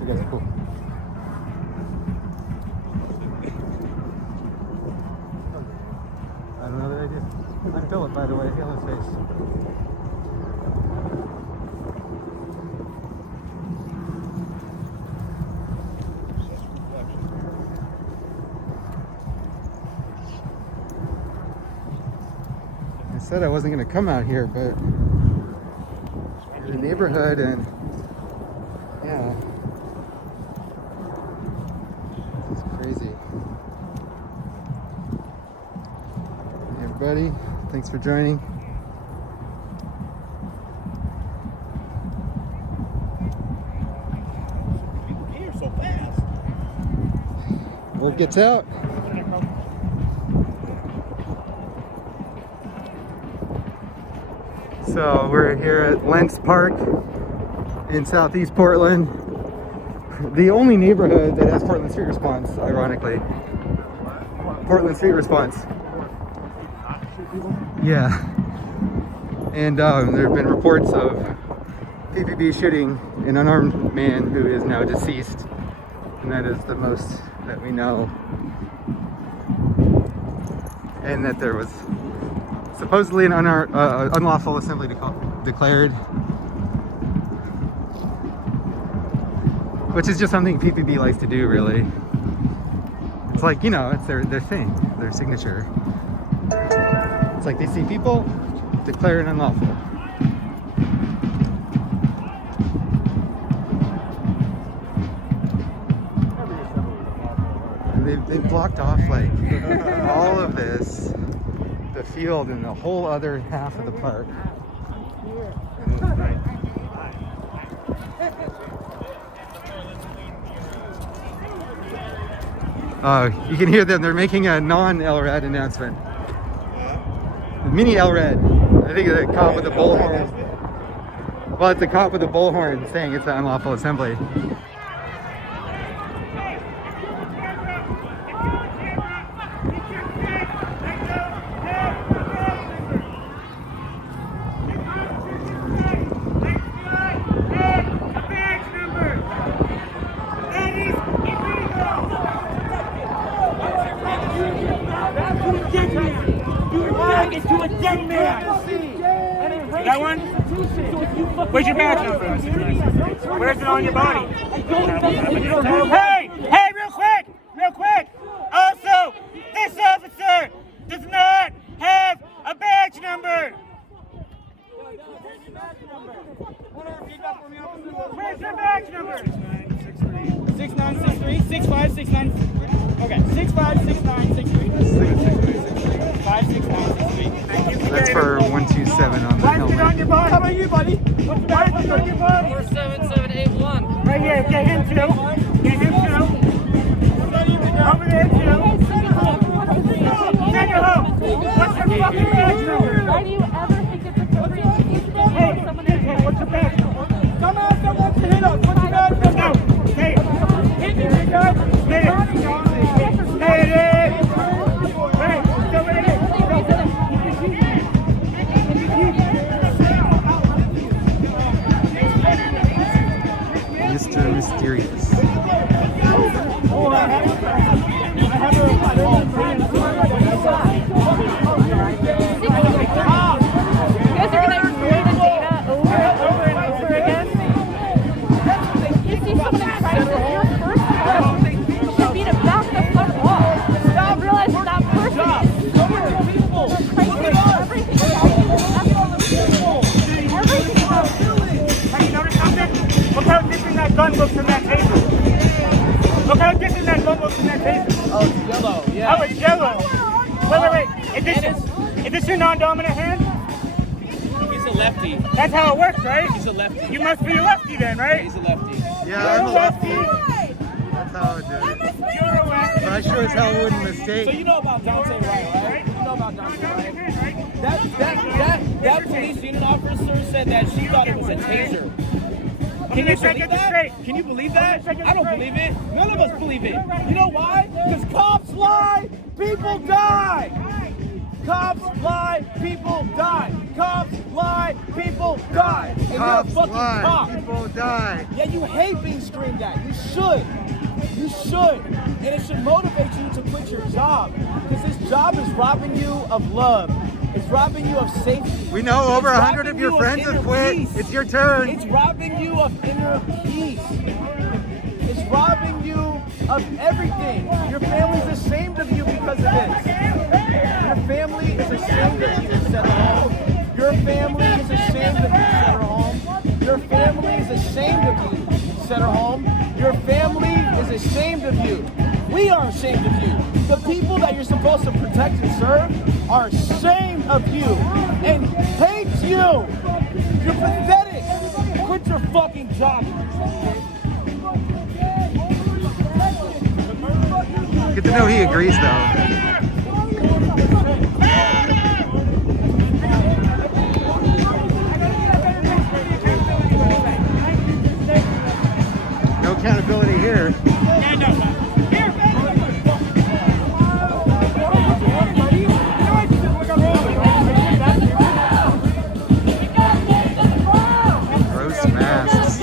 You guys are cool. I don't know that I do. I'm Philip, by the way. Feel his face. I said I wasn't going to come out here, but the neighborhood and yeah, it's crazy. Hey everybody, thanks for joining. Here so fast. Word gets out. So we're here at Lents Park in Southeast Portland. The only neighborhood that has Portland Street Response, ironically. Portland Street Response. Yeah. And there have been reports of PPB shooting an unarmed man who is now deceased. And that is the most that we know. And that there was supposedly an unlawful assembly declared, which is just something PPB likes to do, really. It's like, you know, it's their thing, their signature. It's like they see people, declare it unlawful. And they've blocked off like all of this. The field and the whole other half of the park. You can hear them. They're making a non-LRAD announcement. Mini LRAD. I think it's a cop with a bullhorn. Well, it's a cop with a bullhorn saying it's an unlawful assembly. To a dead man. That one? Where's your badge number? Where's it on your body? Hey, real quick. Also, this officer does not have a badge number. Where's your badge number? 6963 6569. Okay, 656963. 56963. That's for 127 on the helmet. On your body. How about you, buddy? What's the badge on your body? 47781. Right here. Get him too. Over there too. Send your home. What's your fucking badge number? Why do you ever think it's appropriate to use this? Hey, what's your badge number? Dumbass that wants to hit us. What's your badge number? No. Hey, hit me, big guy. Hit it. Mr. Mysterious. Gun looks in that taser. Look how different that gun looks in that taser. Oh, it's yellow, yeah. Oh, it's yellow. Wait. Is this your non-dominant hand? He's a lefty. That's how it works, right? He's a lefty. You must be a lefty then, right? He's a lefty. Yeah, I'm a lefty. That's how I do it. You're a lefty. But I sure as hell wouldn't mistake. So you know about Dante Wright, right? You know about Dante Wright. That police unit officer said that she thought it was a taser. Can you believe that? Can you believe that? I don't believe it. None of us believe it. You know why? Because cops lie, people die. Cops lie, people die. Cops lie, people die. And Cops you're a fucking lie, cop. people die. Yeah, you hate being screamed at. You should. You should. And it should motivate you to quit your job. Because this job is robbing you of love. It's robbing you of safety. We know over It's 100 of robbing your you friends have inner quit. peace. It's your turn. It's robbing you of inner peace. It's robbing you of everything. Your family's ashamed of you because of this. Your family is ashamed of you, Settle Home. Your family is ashamed of you, Settle Home. Your family is ashamed of you, Settle Home. Your family is ashamed of you. We are ashamed of you. The people that you're supposed to protect and serve are ashamed of you and hate you. You're pathetic. Quit your fucking job. Good to know he agrees, though. No accountability here. Gross masks.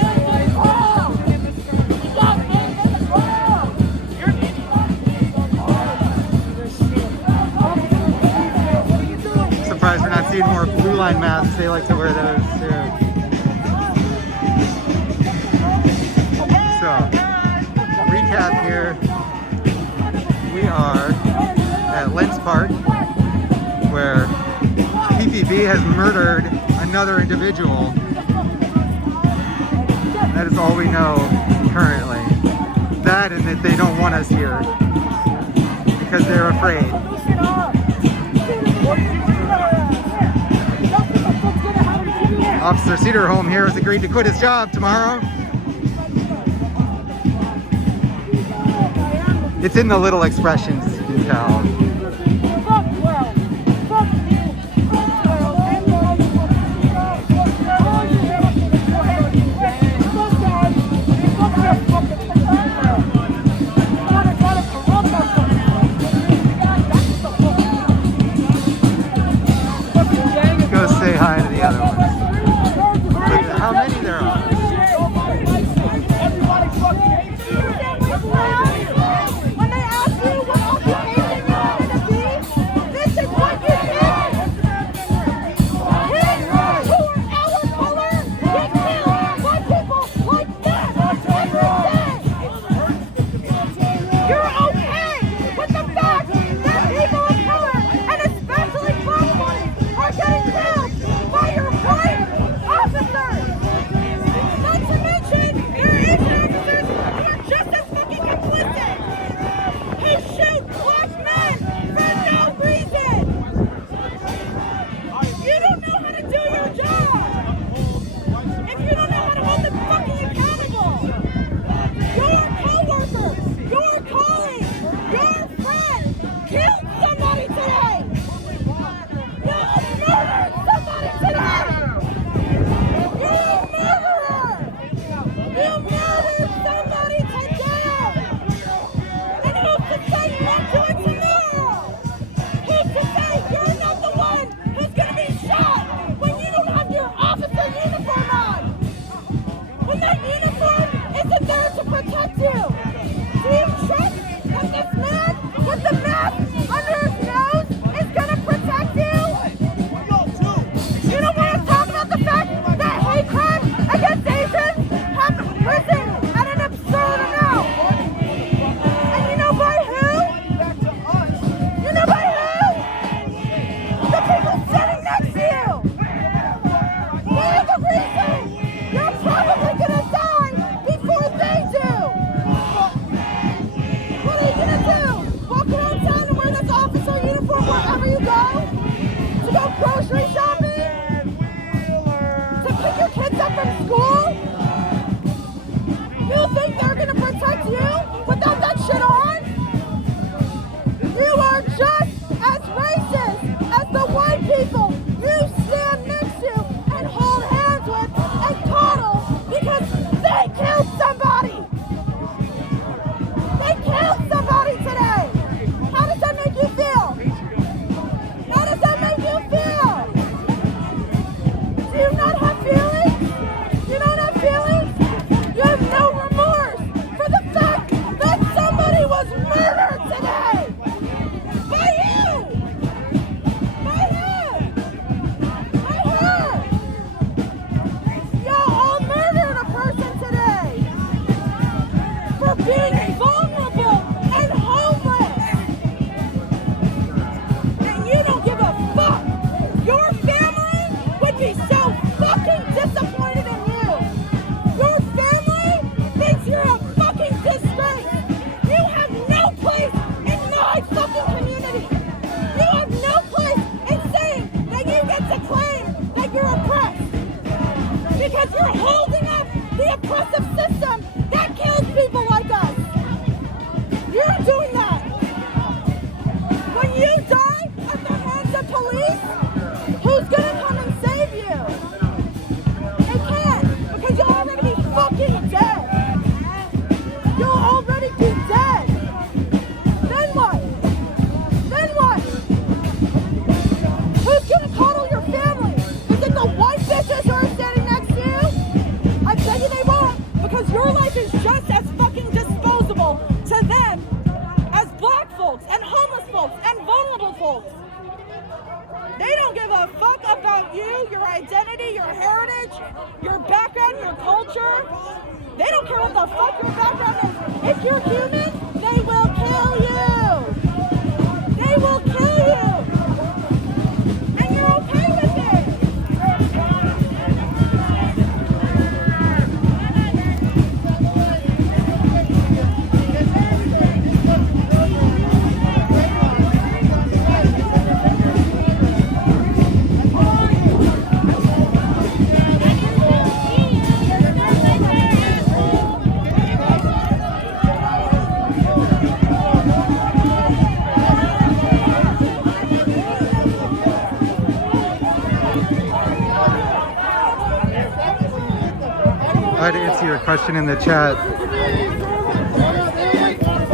Surprised we're not seeing more blue line masks. They like to wear those too. So, recap here. We are at Lents Park, where PPB has murdered another individual. That is all we know currently. That and that they don't want us here because they're afraid. Officer Cedarholm here has agreed to quit his job tomorrow. It's in the little expressions, you can tell. Go say hi to the other ones. Look at how many there are. When they ask you what occupation you wanted to be, this is what you did. Kids who are our color get killed by people like this every day. You're okay with the fact that people of color, and especially black boys, are getting killed by your white officers. Not to mention your Asian officers who are just as fucking complicit. Who shoot black men for no reason. You don't know how to do your job. If you don't know how to hold them fucking accountable. Your coworker, your colleague, your friend killed somebody today. You murdered somebody today. You're a murderer. You murdered somebody today. And who's to say you won't do it tomorrow? Who's to say you're not the one who's going to be shot when you don't have your officer uniform on? When that uniform isn't there to protect you? Do you trust that this man with the mask under his nose is going to protect you? You don't want to talk about the fact that hate crimes against Asians have risen at an absurd amount. And you know by who? You know by who? The people sitting next to you. They're the reason you're probably gonna die before they do. oppressive system that kills people like us. You're doing that. When you die at the hands of police, who's gonna come and save you? They can't, because you'll already be fucking dead. You'll already be dead. Then what? Then what? Who's gonna coddle your family? Is it the white bitches who are standing next to you? I bet you they won't, because your life is just as fucking disposable to them as black folks and homeless folks and vulnerable folks. They don't give a fuck about you, your identity, your heritage, your background, your culture. They don't care what the fuck your background is. If you're human, they will kill you. They will kill you. And you're okay with it. I had to answer your question in the chat.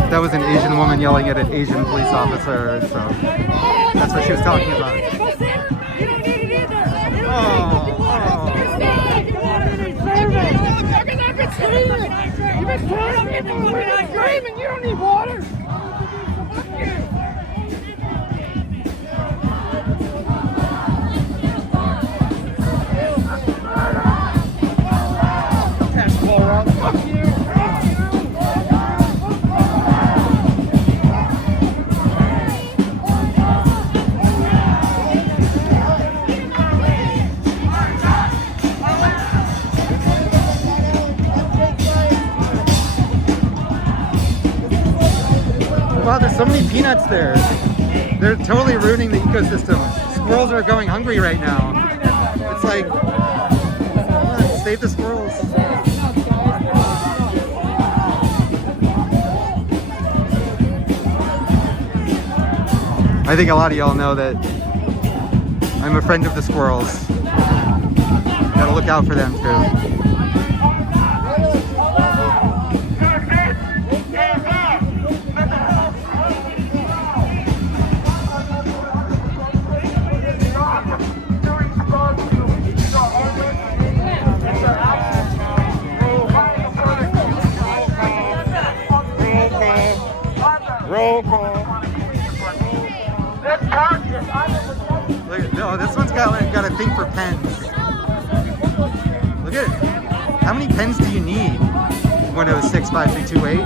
That was an Asian woman yelling at an Asian police officer, so that's what she was talking about. You don't need it either. You've been telling people we're not dreaming. You don't need water. Fuck you. Wow, there's so many peanuts there. They're totally ruining the ecosystem. Squirrels are going hungry right now. It's like, come on, save the squirrels. I think a lot of y'all know that I'm a friend of the squirrels. Gotta look out for them too. Roll call. Look at, oh, this one's got a thing for pens. Look at it. How many pens do you need? 106 5328.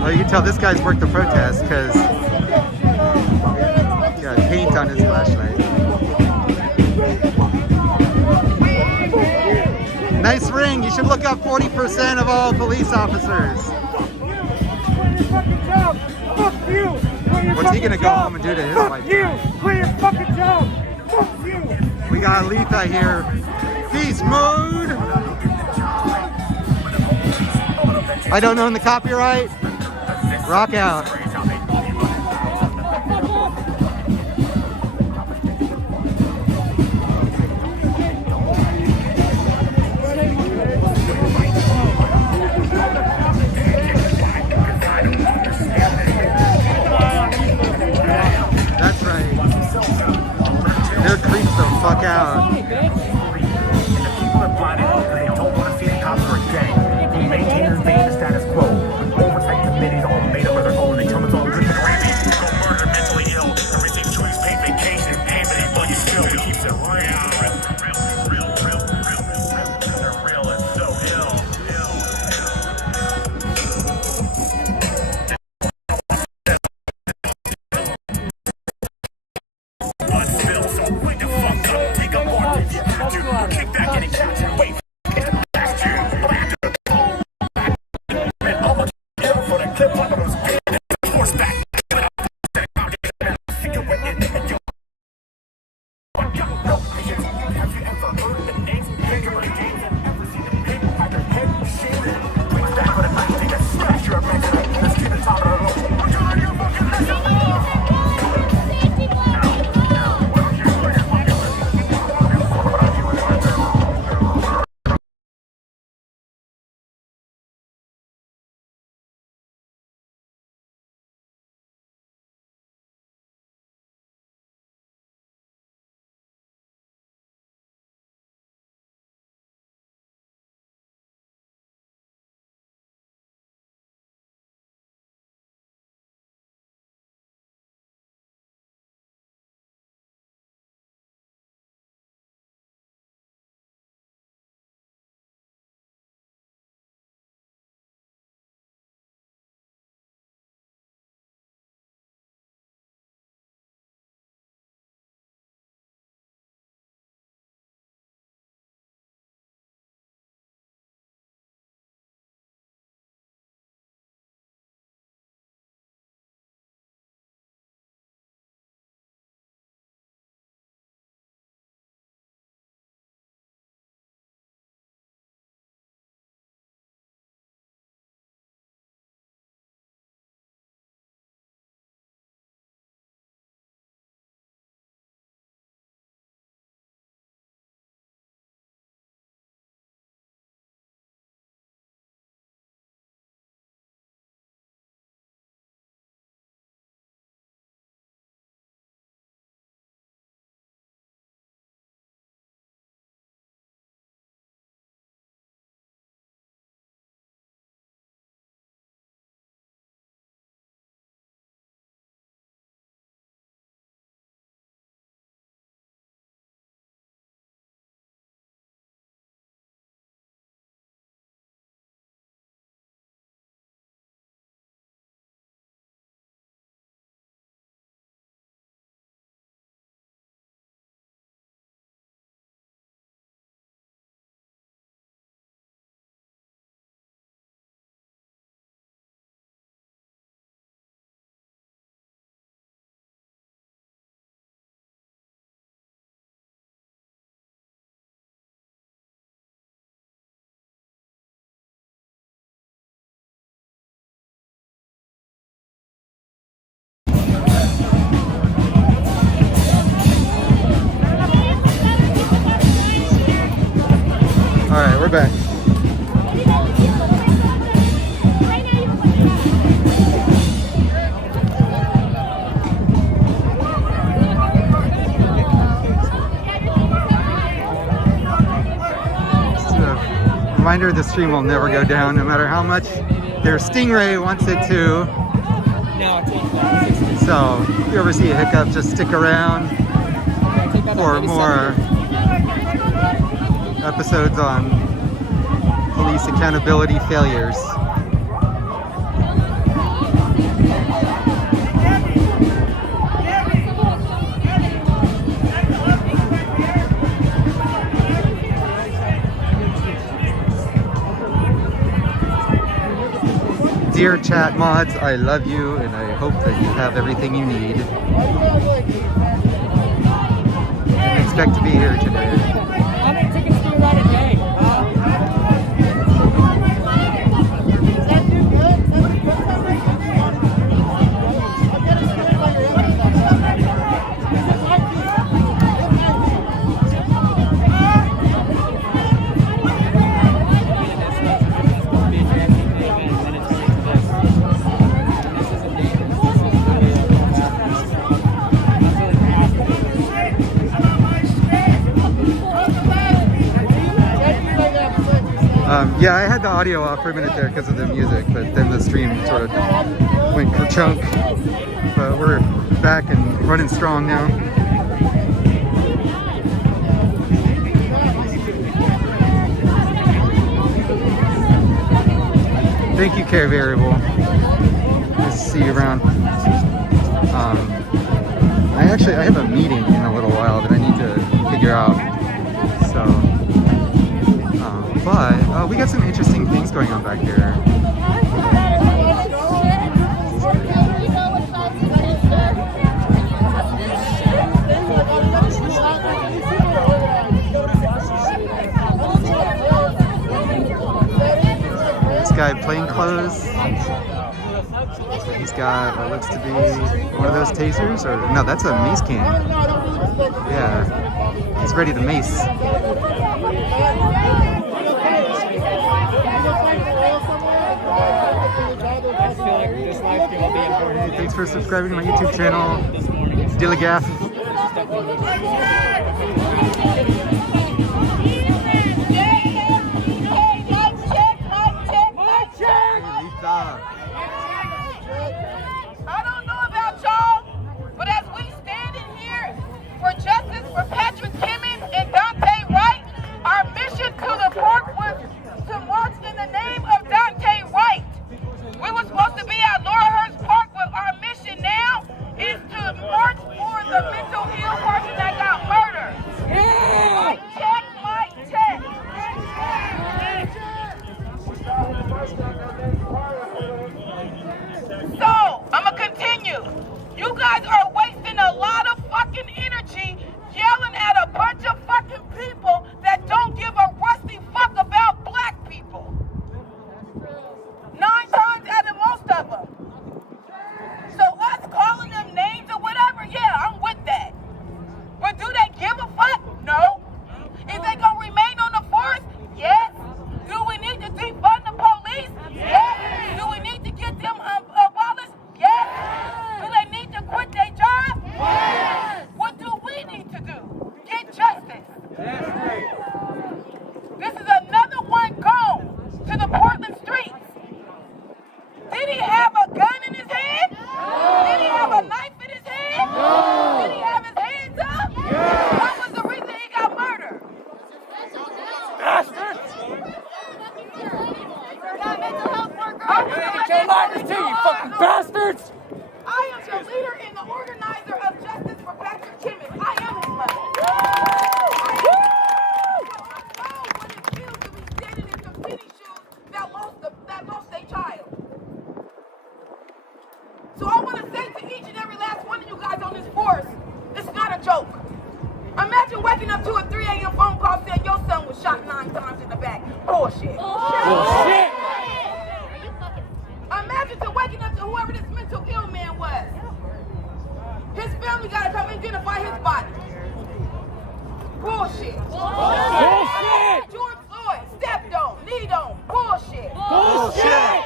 Well, you can tell this guy's worked the protest because he got paint on his flashlight. Nice ring. You should look up 40% of all police officers. Fuck you. What's he gonna go home and do to his wife? Fuck you. Quit your fucking job. Fuck you. We got Letha here. Peace mode. I don't own the copyright. Rock out. That's right. They're creeps the fuck out. And the people are blinded, they don't want to see the cops for a day. Maintainers maintain the status quo. Oversight committees all made up of their own. They All right, we're back. Just a reminder, the stream will never go down, no matter how much their Stingray wants it to. So if you ever see a hiccup, just stick around for more episodes on police accountability failures. Dear chat mods, I love you and I hope that you have everything you need. And expect to be here today. How many tickets do you ride a day? Yeah, I had the audio off for a minute there because of the music, but then the stream sort of went ka-chunk. But we're back and running strong now. Thank you, Care Variable. Nice to see you around. I have a meeting in a little while that I need to figure out. So, but we got some interesting things going on back here. this. He's got what looks to be one of those tasers, or no, that's a mace can. Yeah, he's ready to mace. Thanks for subscribing to my YouTube channel. Dilligaff. I don't know about y'all, but as we stand in here for justice for Patrick Timmons and Dante Wright, our mission to the park was to march in the name of Dante Wright. We were supposed to be at Laurelhurst Park, but our mission now is to march for the mental ill person that got murdered. Mic check, mic check. So, I'm gonna continue. You guys are wasting a lot of fucking energy yelling at a bunch of fucking people that don't give a rusty fuck about black people. 9 times out of most of them. So us calling them names or whatever, yeah, I'm with that. But do they give a fuck? No. Is they gonna remain on the force? Yes. Do we need to defund the police? Yes. Do we need to get them abolished? Yes. Do they need to quit their job? Yes. What do we need to do? Get justice. This is another one gone to the Portland streets. Did he have a gun in his hand? No. Did he have a knife in his hand? No. Did he have his hands up? Yes. What was the reason he got murdered? Bastards! I'm Your lighters too, you fucking bastards! I am the leader and the organizer of Justice for Patrick Timmons. I am his mother. I know what it feels to be standing in some penny shoes that lost their child. So I want to say to each and every last one of you guys on this force, it's not a joke. Imagine waking up to a 3 a.m. phone call saying your son was shot 9 times in the back. Bullshit. Bullshit! Imagine to waking up to whoever this mental ill man was. His family got to come identify his body. Bullshit. Bullshit! George Floyd, stepped on, kneed on. Bullshit. Bullshit!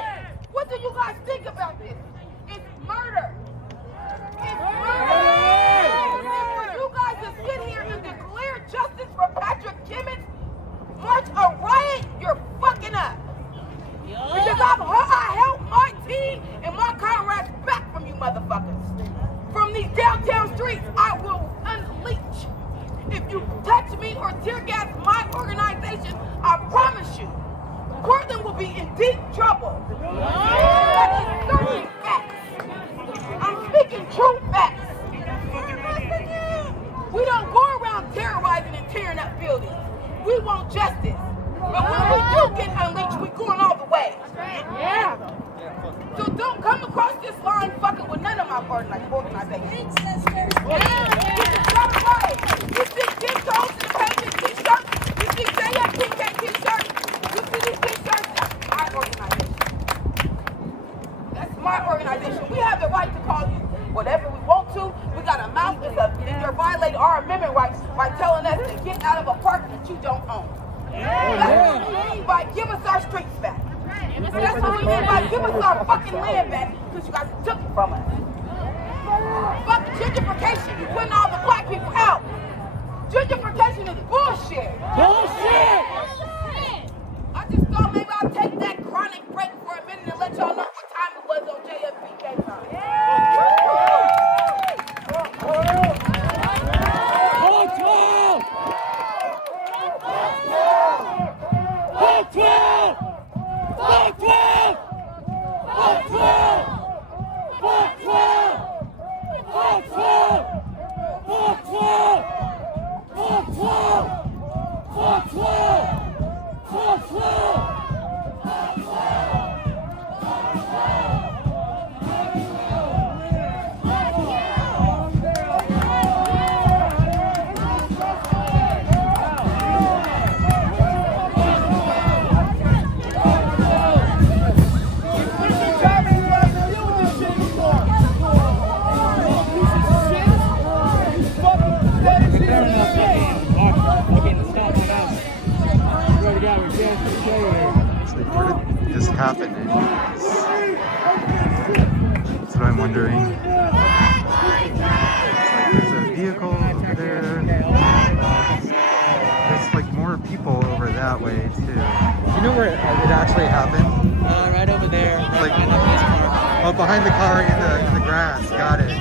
What do you guys think about this? It's murder. It's murder. For you guys to sit here and declare justice for Patrick Timmons, march a riot, you're fucking up. Because I helped my team and my comrades back from you motherfuckers. From these downtown streets, I will unleash. If you touch me or tear gas my organization, I promise you, Portland will be in deep trouble. That is certain facts. I'm speaking true facts. We don't go around terrorizing and tearing up buildings. We want justice. But when we do get unleashed, we're going all the way. Yeah. So don't come across this line fucking with none of my organizations. You see Jim Toes in the painted t-shirts? You see JFPK t-shirts? You see these t-shirts? That's my organization. That's my organization. We have the right to call you whatever we want to. We got a mouth, and you're violating our amendment rights by telling us to get out of a park that you don't own. That's what we mean by give us our streets back. That's what we mean by give us our fucking land back because you guys took it from us. Fuck gentrification. You're putting all the black people out. Gentrification is bullshit. Bullshit! I just thought maybe I'll take that chronic break for a minute and let y'all know what time it was on JFPK time. happened anyways? That's what I'm wondering. It's like there's a vehicle over there. There's like more people over that way too. Do you know where it actually happened? Right over there. Like, behind the Lents Park. oh, behind the car in the grass. Got it.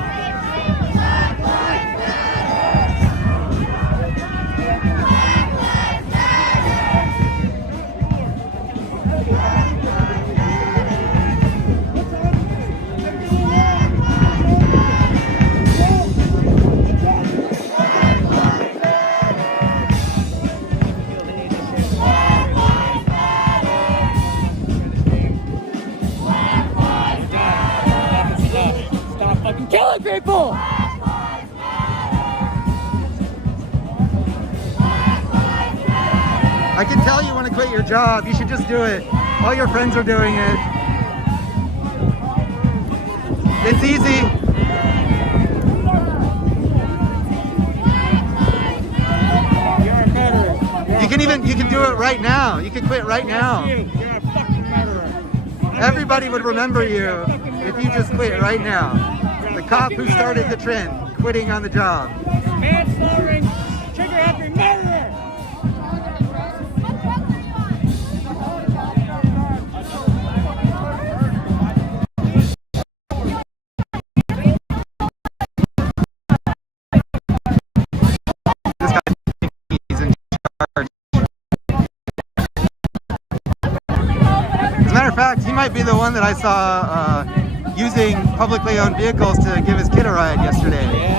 Stop fucking killing people! I can tell you want to quit your job. You should just do it. All your friends are doing it. It's easy. You're a murderer. You can do it right now. You can quit right now. You're a fucking murderer. Everybody would remember you if you just quit right now. The cop who started the trend, quitting on the job. Manslaughtering, trigger happy murderer! This guy thinks he's in charge. As a matter of fact, he might be the one that I saw using publicly owned vehicles to give his kid a ride yesterday.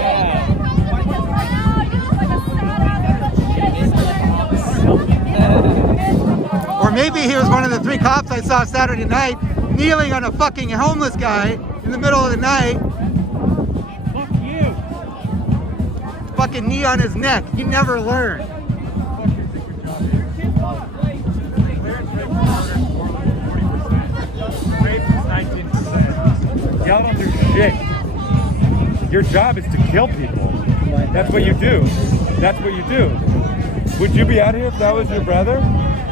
Or maybe he was one of the 3 cops I saw Saturday night kneeling on a fucking homeless guy in the middle of the night. Fuck you! Fucking knee on his neck. You never learn. Rape is 19%. Y'all don't do shit. Your job is to kill people. That's what you do. That's what you do. Would you be out here if that was your brother?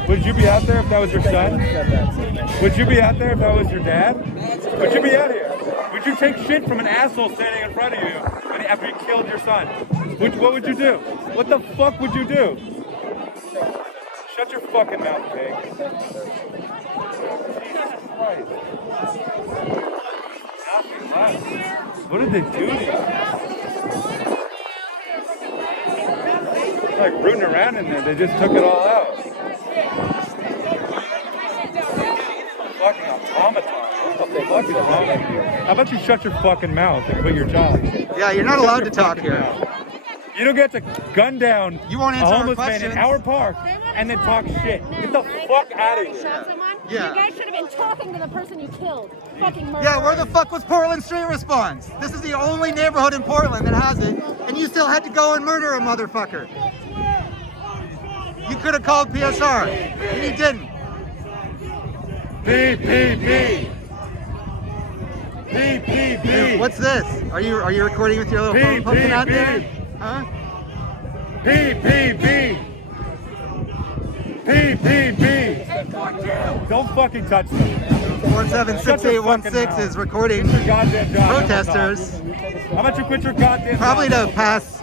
Would you be out there if that was your son? Would you be out there if that was your dad? Would you be out here? Would you take shit from an asshole standing in front of you after you killed your son? What would you do? What the fuck would you do? Shut your fucking mouth, pig. Jesus Christ. What did they do to you? It's like rooting around in there. They just took it all out. Fucking automaton. What the fuck is wrong with you? How about you shut your fucking mouth and quit your job? Yeah, you're not allowed to talk here. You don't get to gun down You won't a answer our homeless man in questions. our park and then talk shit. Get the fuck out of here. Yeah. You guys should have been talking to the person you killed. Fucking murderer. Yeah, where the fuck was Portland Street Response? This is the only neighborhood in Portland that has it, and you still had to go and murder a motherfucker. You could have called PSR, and you didn't. PPP. PPP. What's this? Are you recording with your little phone poking out there? Huh? PPP. PPP. Don't fucking touch me. 476816 is recording Quit your goddamn job. protesters, How about you quit your goddamn probably job? to pass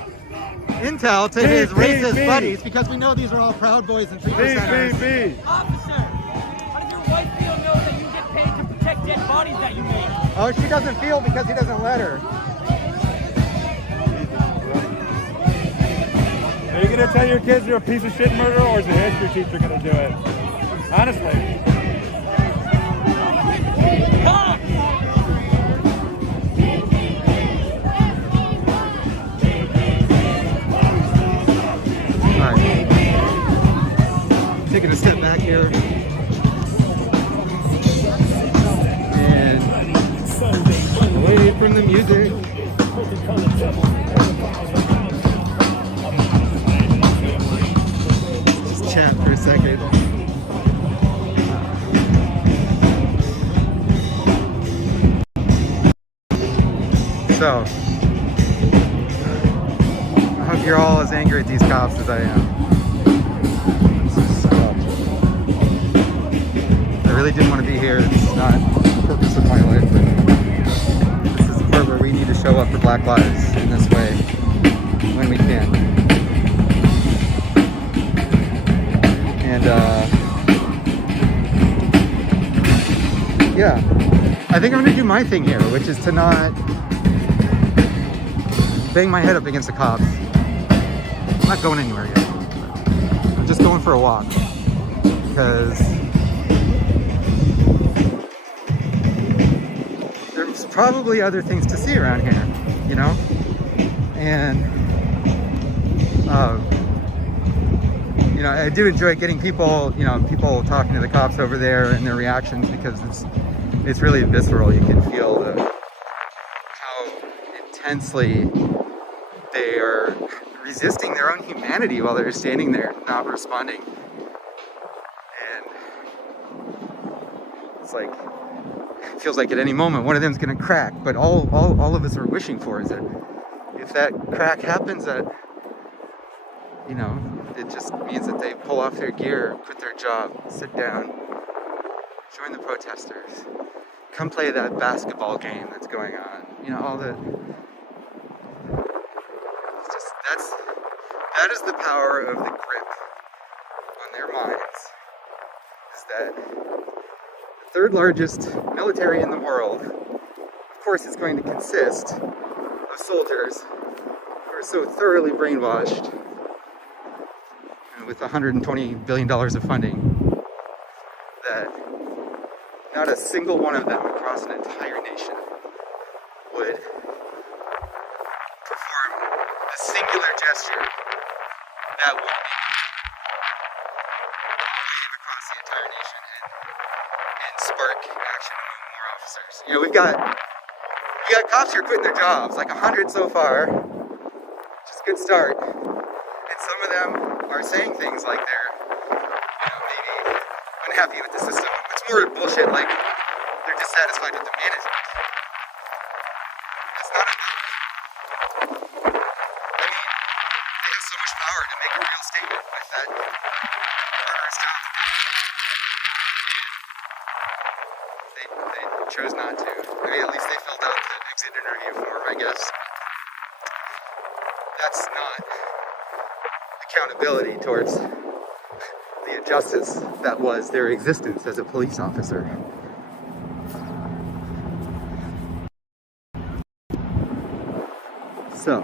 intel to his racist PPP. buddies, because we know these are all Proud Boys and treatment centers. PPP. Officer, how does your wife feel knowing that you get paid to protect dead bodies that you make? Oh, she doesn't feel because he doesn't let her. Are you gonna tell your kids you're a piece of shit murderer, or is the history teacher gonna do it? Honestly. Alright. Taking a step back here. And away from the music. Just chat for a second. So, I hope you're all as angry at these cops as I am. I really didn't want to be here. This is not the purpose of my life. But this is the part where we need to show up for Black Lives in this way when we can. And yeah, I think I'm gonna do my thing here, which is to not bang my head up against the cops. I'm not going anywhere yet. I'm just going for a walk because there's probably other things to see around here, you know? And you know, I do enjoy getting people, you know, people talking to the cops over there and their reactions, because it's really visceral. You can feel how intensely they are resisting their own humanity while they're standing there not responding. And it's like, it feels like at any moment one of them's gonna crack, but all of us are wishing for is that if that crack happens, that, you know, it just means that they pull off their gear, quit their job, sit down, join the protesters, come play that basketball game that's going on. You know, all the, it's just, that is the power of the grip on their minds, is that the third largest military in the world, of course, is going to consist of soldiers who are so thoroughly brainwashed, and with $120 billion of funding, that not a single one of them across an entire nation would perform a singular gesture that would be wave across the entire nation and spark action among more officers. You know, we got cops here quitting their jobs, like 100 so far, which is a good start. And some of them are saying things like they're, you know, maybe unhappy with the system. It's more bullshit, like they're dissatisfied with the management. That's not enough. I mean, they have so much power to make a real statement with that murderous job. They chose not to. I mean, at least they filled out the exit interview form, I guess. That's not accountability towards the injustice that was their existence as a police officer. So,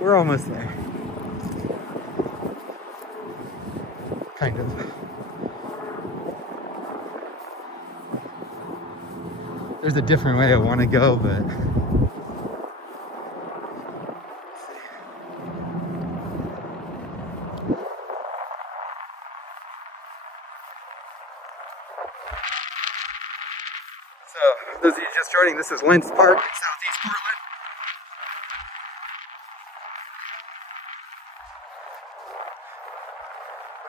we're almost there. Kind of. There's a different way I want to go, but so, those of you just joining, this is Lents Park in southeast Portland.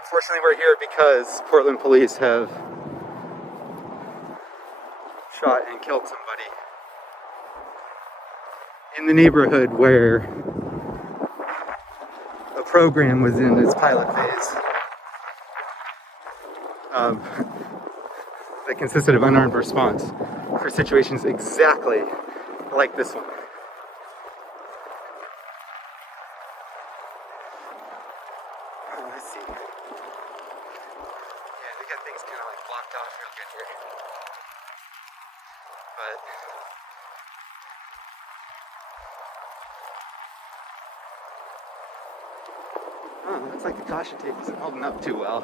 Unfortunately, we're here because Portland police have shot and killed somebody in the neighborhood where a program was in its pilot phase that consisted of unarmed response for situations exactly like this one. Oh, let's see. Yeah, they got things kind of like blocked off real good here. But oh, looks like the caution tape isn't holding up too well.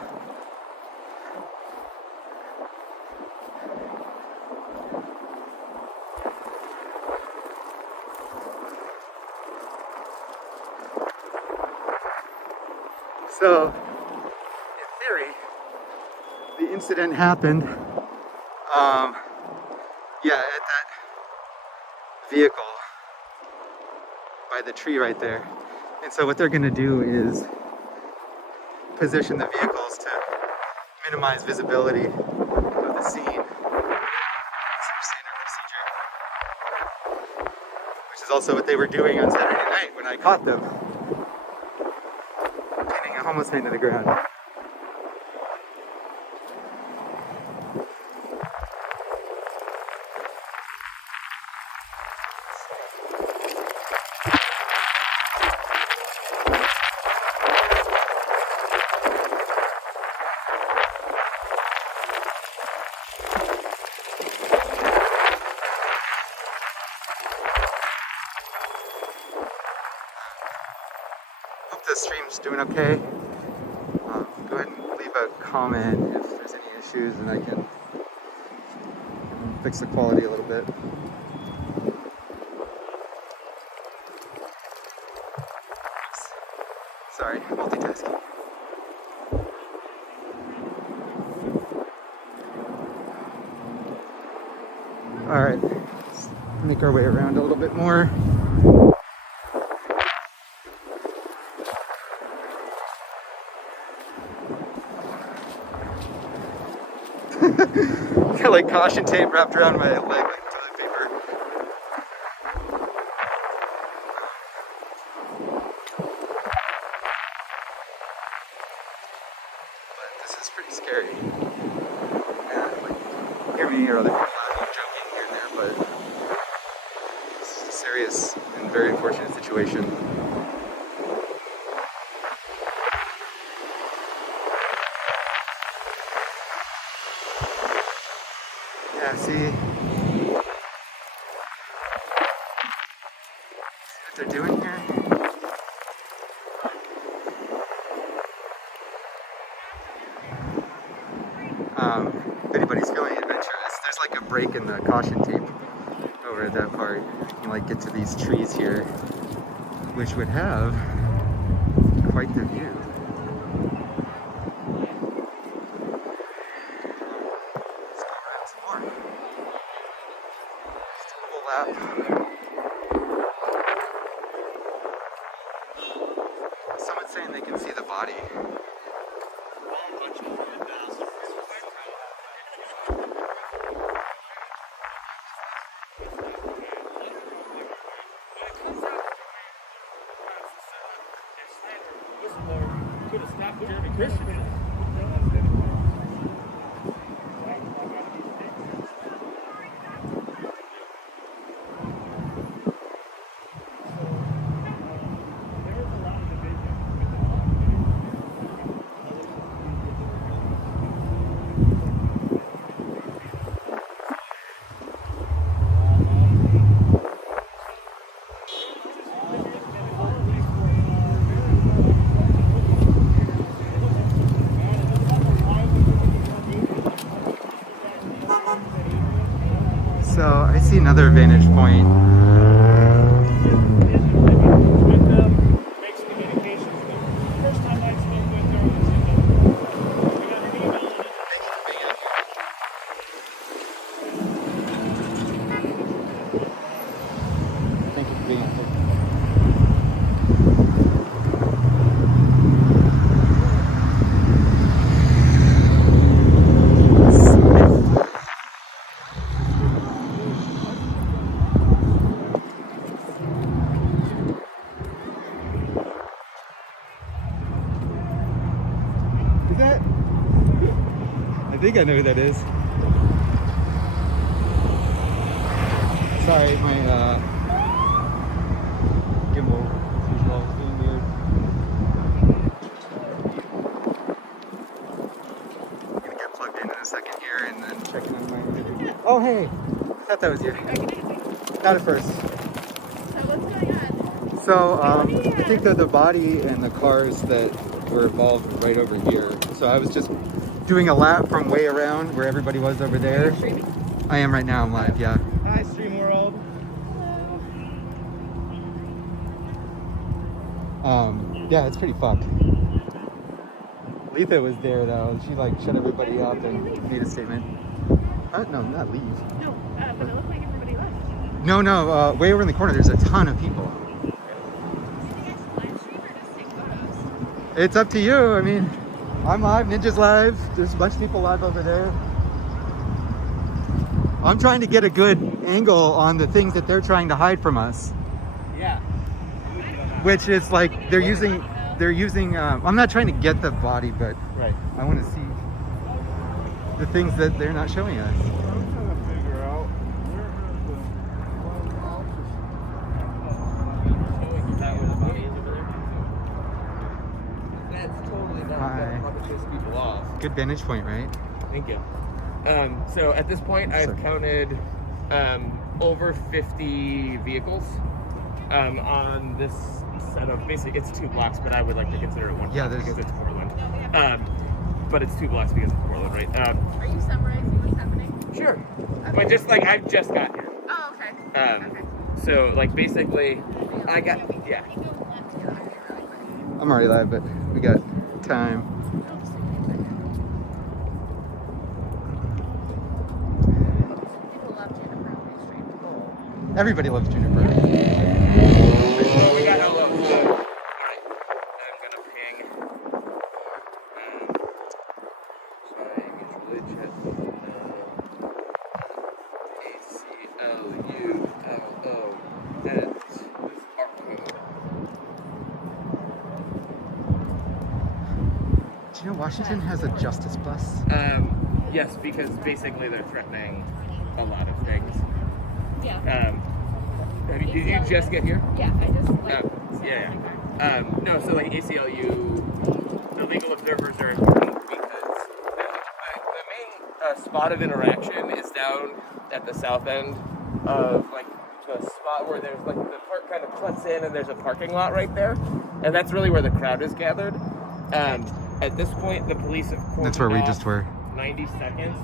So, in theory, the incident happened, yeah, at that vehicle by the tree right there. And so what they're going to do is position the vehicles to minimize visibility of the scene. Standard procedure, which is also what they were doing on Saturday night when I caught them. Pinning a homeless man to the ground. Hope the stream's doing okay. Go ahead and leave a comment if there's any issues and I can fix the quality a little bit. Sorry, multitasking. Alright, let's make our way around a little bit more. Got like caution tape wrapped around my leg like toilet paper. But this is pretty scary. Yeah, like, hear me or other people laughing, joking here and there, but this is a serious and very unfortunate situation. Yeah, see what they're doing here? If anybody's feeling adventurous, there's like a break in the caution tape over at that part. You can like get to these trees here, which would have quite the view. Someone's saying they can see the body. Could have stopped Jeremy Christian. So I see another vantage point. Thank you for being here. Is that? I think I know who that is. Sorry, my gimbal is being weird. I'm gonna get plugged in a second here and then check in on my interview. Oh hey! I thought that was you. Not at first. So what's going on? So I think that the body and the cars that were involved were right over here. So I was just doing a lap from way around where everybody was over there. I am right now. I'm live. Yeah. Hi, Stream World. Yeah, it's pretty fucked. Letha was there though. She like shut everybody up and made a statement. No, not leave. No, but it looked like everybody left. No, way over in the corner. There's a ton of people. It's up to you. I mean, I'm live. Ninja's live. There's a bunch of people live over there. I'm trying to get a good angle on the things that they're trying to hide from us. Yeah. which is like they're using. I'm not trying to get the body, but Right. I want to see the things that they're not showing us. I'm trying to figure out That's totally not Hi. gonna probably piss people off. Good vantage point, right? Thank you. So at this point, I've Sorry. counted over 50 vehicles on this set of basically it's 2 blocks, but I would like to consider it 1 Yeah, block there's- because it's Portland. But it's 2 blocks because it's Portland, right? Are you summarizing what's happening? Sure. But just like I've just got here. Oh, okay. So like basically, I got yeah. I'm already live, but we got time. People love Juniper on these streams. Everybody loves Juniper. So we got hello. I'm gonna ping. Sorry, mutually chat. ACLULO at our code. Do you know Washington has a justice bus? Yes, because basically they're threatening a lot of things. Yeah. Did you just get here? Yeah, I just like. Yeah. No, so like ACLU, the legal observers are important because the main spot of interaction is down at the south end of like the spot where there's like the park kind of cuts in and there's a parking lot right there, and that's really where the crowd is gathered. At this point, the police have cordoned That's where we off just were. 90 seconds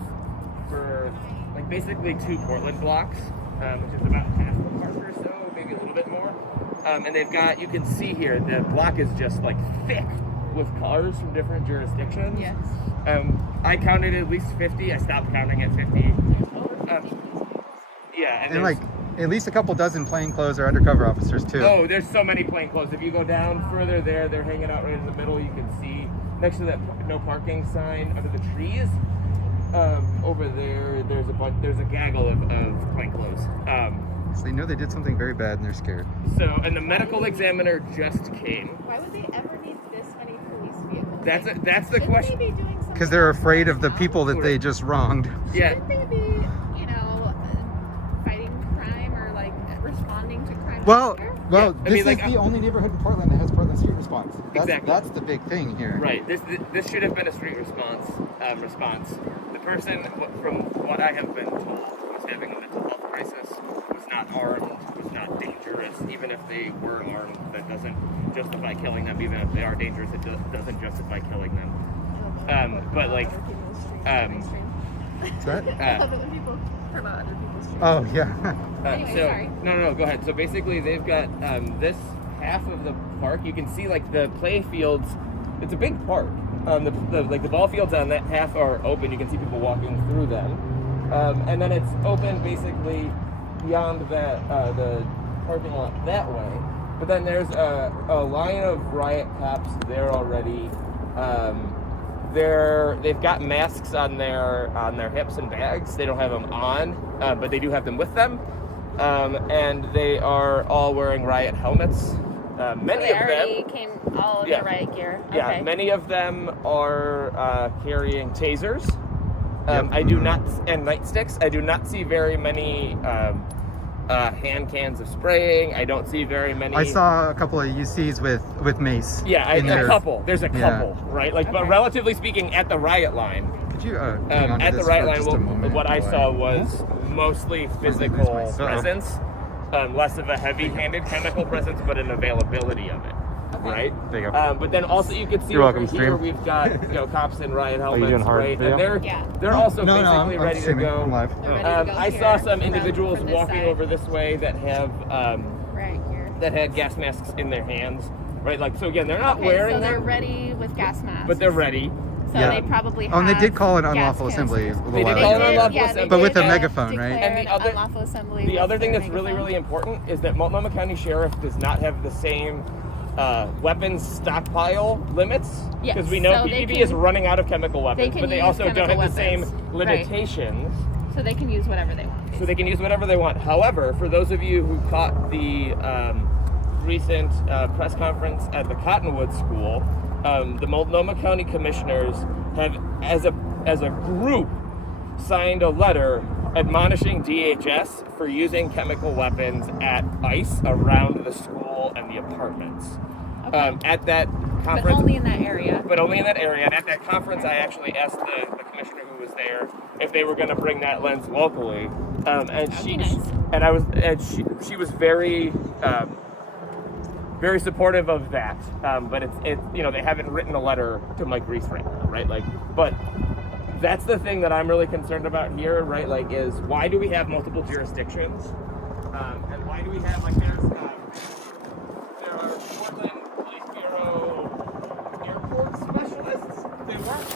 for like basically 2 Portland blocks, which is about half the park or so, maybe a little bit more. And they've got, you can see here, the block is just like thick with cars from different jurisdictions. Yes. I counted at least 50. I stopped counting at 50. Yeah, And there's- like at least a couple dozen plainclothes or undercover officers too. oh, there's so many plainclothes. If you go down further there, they're hanging out right in the middle. You can see next to that no parking sign under the trees. Over there, there's a gaggle of plainclothes. So they know they did something very bad and they're scared. So, and the medical examiner just came. Why would they ever need this many police vehicles? That's the Shouldn't question. they be doing something Because they're else afraid of the now? people that they just wronged. Yeah. Shouldn't they be, fighting crime or like responding to crime? Well, faster? I this mean, like, is the only neighborhood in Portland that has Portland Street Response. Exactly. That's the big thing here. Right. This should have been a street response. The person, from what I have been told, was having a mental health crisis, was not armed, was not dangerous. Even if they were armed, that doesn't justify killing them. Even if they are dangerous, it doesn't justify killing them. But like, What's that? Other people promote other people's streams. Oh yeah. Anyway, so sorry. no, go ahead. So basically, they've got this half of the park. You can see like the play fields. It's a big park. The ball fields on that half are open. You can see people walking through them, and then it's open basically beyond that the parking lot that way. But then there's a line of riot cops there already. They've got masks on their hips and bags. They don't have them on, but they do have them with them, and they are all wearing riot helmets. Many They of already them, came all in Yeah. their riot gear. yeah, Okay. many of them are carrying tasers. Yep. I do not, and nightsticks. I do not see very many hand cans of spraying. I don't see very many. I saw a couple of UCs with mace. Yeah, in a there. couple. There's a Yeah. couple, right? Like, but Okay. relatively speaking, at the riot line, Could you hang on to at the this riot for line, just a moment what I while saw was mostly physical myself. presence, less of a heavy-handed chemical presence, but an availability of it, right? There you go. But then also you can see You're over welcome, here stream. we've got cops in riot helmets, doing hard right? video? And Yeah. they're also No, basically I'm ready to streaming. go. I'm live. They're ready to go I here saw some from individuals this walking side. over this way that have Riot gear. that had gas masks in their hands, right? Like, so again, they're not Okay, wearing so they're them, ready with gas masks. but they're ready. So Yeah. they probably have Oh, and they did call an gas unlawful assembly a canisters. little They did while call ago. an unlawful yeah, they assembly. But with did, a megaphone, declare right? And an the other- unlawful assembly The with other thing their that's really, megaphone. really important is that Multnomah County Sheriff does not have the same weapons stockpile limits. Yes, Because we know so they PPB can- is running out of chemical weapons, can but they use also don't chemical have the same weapons. Right. limitations. So they can use whatever they want. So they can use whatever they want. However, for those of you who caught the recent press conference at the Cottonwood School, the Multnomah County Commissioners have, as a group, signed a letter admonishing DHS for using chemical weapons at ICE around the school and the apartments. At that conference, But only in that area. But only in that area. And at that conference, I actually asked the commissioner who was there if they were going to bring that lens locally. And she was very very supportive of that. But it's they haven't written a letter to Mike Reese right now, right? But that's the thing that I'm really concerned about here, right? Is why do we have multiple jurisdictions? And why do we have there are Portland Police Bureau airport specialists? They weren't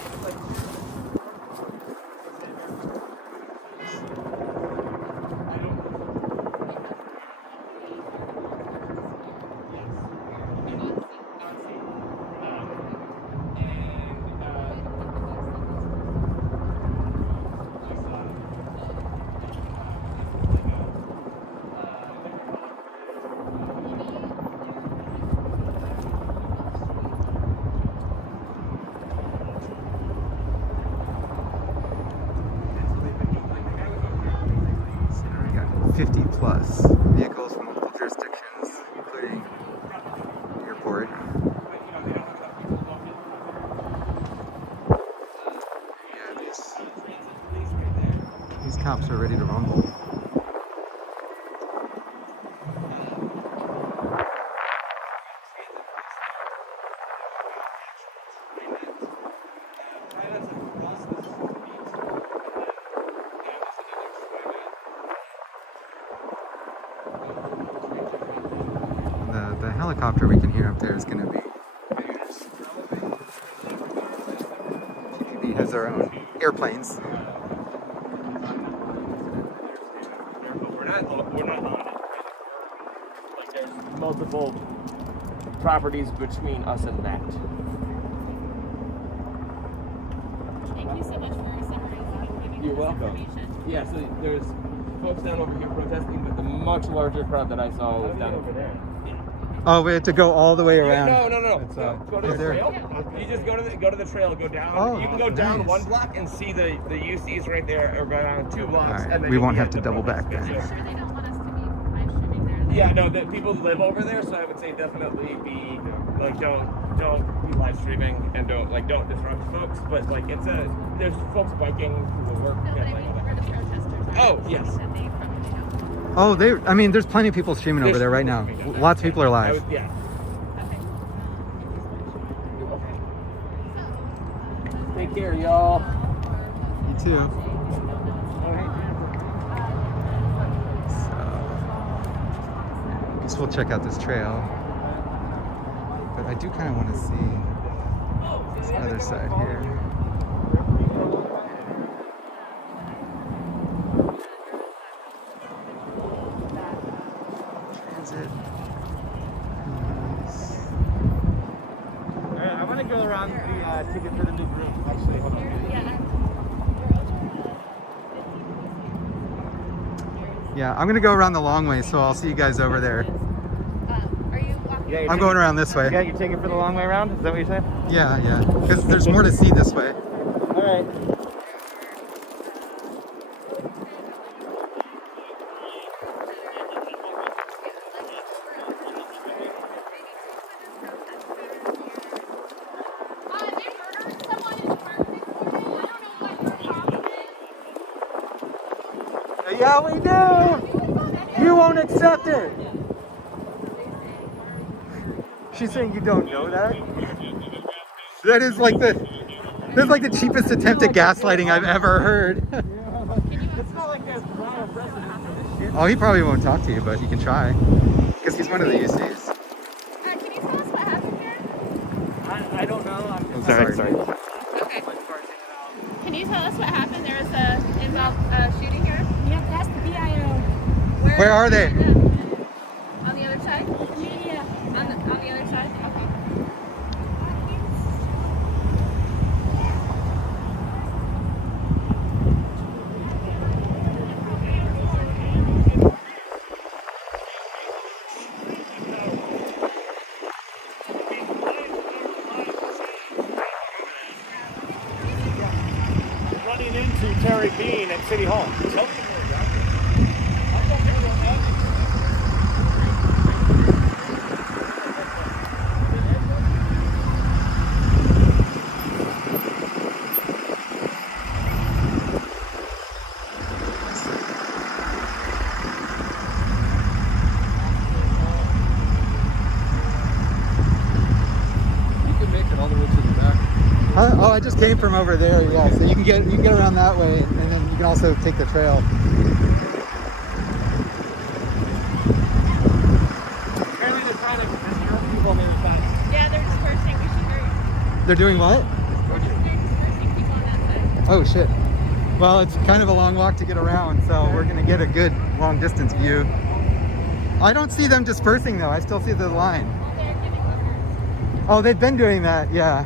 We got 50 plus vehicles from multiple jurisdictions, including airport. Yeah, these cops are ready to rumble. The helicopter we can hear up there is going to be used. GPB has their own airplanes. We're not on it. There's multiple properties between us and that. Thank you so much for summarizing and giving You're us welcome. information. Yeah, so there's folks down over here protesting, but the much larger crowd that I saw was down over there. Oh, we have to go all the way around. No. It's, Go to the is there- trail. You just go to the trail. Go down. Oh, you can go down nice. one block and see the UCs right there, or go down 2 blocks. All right, And then we you'll won't be have at to the double protest back space. then. Sure, they don't want us to be live streaming there. Yeah, no, the people live over there, so I would say definitely be don't be live streaming and don't disrupt folks. But there's folks biking to the work. No, but and, I mean, where the protesters are. Oh, yes. That they probably don't. Oh, there's plenty of people streaming over there right now. Lots of people are live. Yeah. Take care, y'all. You too. So, I guess we'll check out this trail. But I do kind of want to see this other side here. Transit. I want to go around the ticket for the new group. Actually, hold on. Yeah, I'm gonna go around the long way, so I'll see you guys over there. Are you walking? I'm going around this way. Yeah, you're taking for the long way around? Is that what you're saying? Yeah, because there's more to see this way. All right. Yeah, we do. You won't accept it. She's saying you don't know that. That's like the cheapest attempt at gaslighting I've ever heard. It's not like there's prior precedent for this shit. Oh, he probably won't talk to you, but he can try, because he's one of the UCs. Can you tell us what happened here? I don't know. I'm Oh, sorry. Okay. Can you tell us what happened? There was a shooting here? Yep, that's the BIO. Where are they? On the other side? Yeah. On the other side? Okay. to Terry Bean at City Hall. Oh, I just came from over there. Yeah, so you can get around that way, and then you can also take the trail. Apparently they're trying to disperse people maybe fast. Yeah, they're dispersing. We should hurry. They're doing what? They're dispersing people on that side. Oh shit. Well, it's kind of a long walk to get around, so we're gonna get a good long distance view. I don't see them dispersing though. I still see the line. They're giving orders. Oh, they've been doing that. Yeah.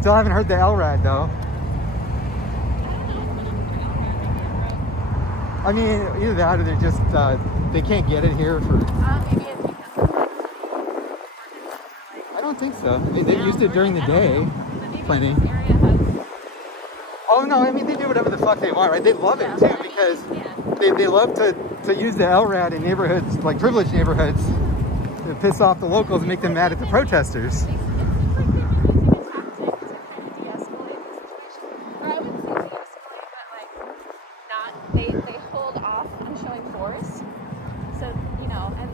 Still haven't heard the LRAD though. I mean, either that or they're just, they can't get it here for... Maybe it's because I don't think so. They've used it during the day. Plenty. this area has... Oh no, I mean, they do whatever the fuck they want, right? They love it too, because they love to use the LRAD in neighborhoods, like privileged neighborhoods, to piss off the locals and make them mad at the protesters. They hold off on showing force, so you know, and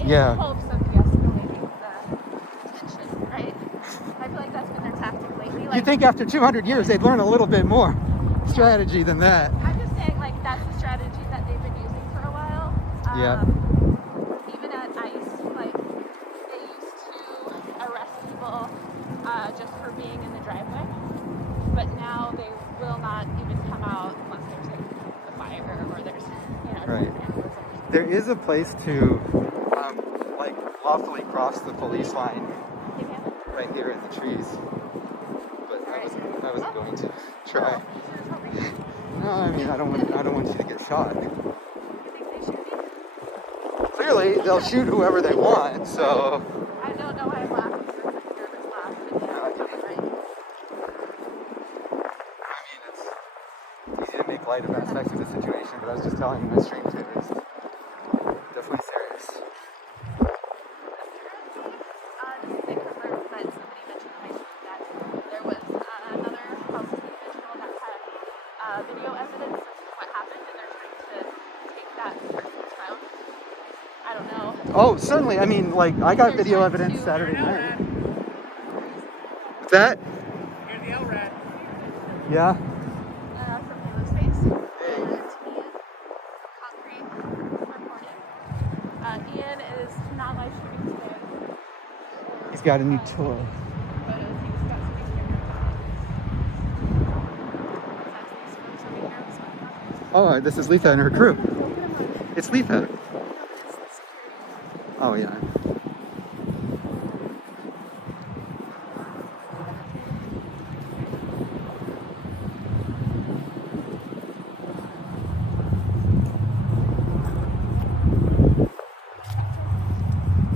in Yeah. hopes of de-escalating the tension, right? I feel like that's been their tactic lately. Like, You'd think after 200 years they'd learn a little bit more strategy than that. I'm just saying, like, that's the strategy that they've been using for a while. Yeah. Even at ICE, like, they used to arrest people just for being in the driveway, but now they will not even come out unless there's a fire or there's, you know, Right. There is a place to, like, lawfully cross the police line right here in the trees. But I wasn't going to try. No, I mean, I don't want you to get shot. Clearly, they'll shoot whoever they want, so... I don't know why I'm laughing since I hear this laugh. I mean, it's easy to make light of aspects of the situation, but I was just telling you my stream too is definitely serious. They confirmed that somebody mentioned in high school that there was another Palestinian individual that had video evidence of what happened, and they're trying to take that person's crown. I don't know. Oh, certainly. I mean, like, I got video evidence Saturday night. What's that? Here's the LRAD. Yeah. From Halo's face. And Ian Concrete reported. Ian is not live streaming today. He's got a new toy. Photos. He's got some experiment. Oh, this is Letha and her crew. It's Letha. Oh, yeah.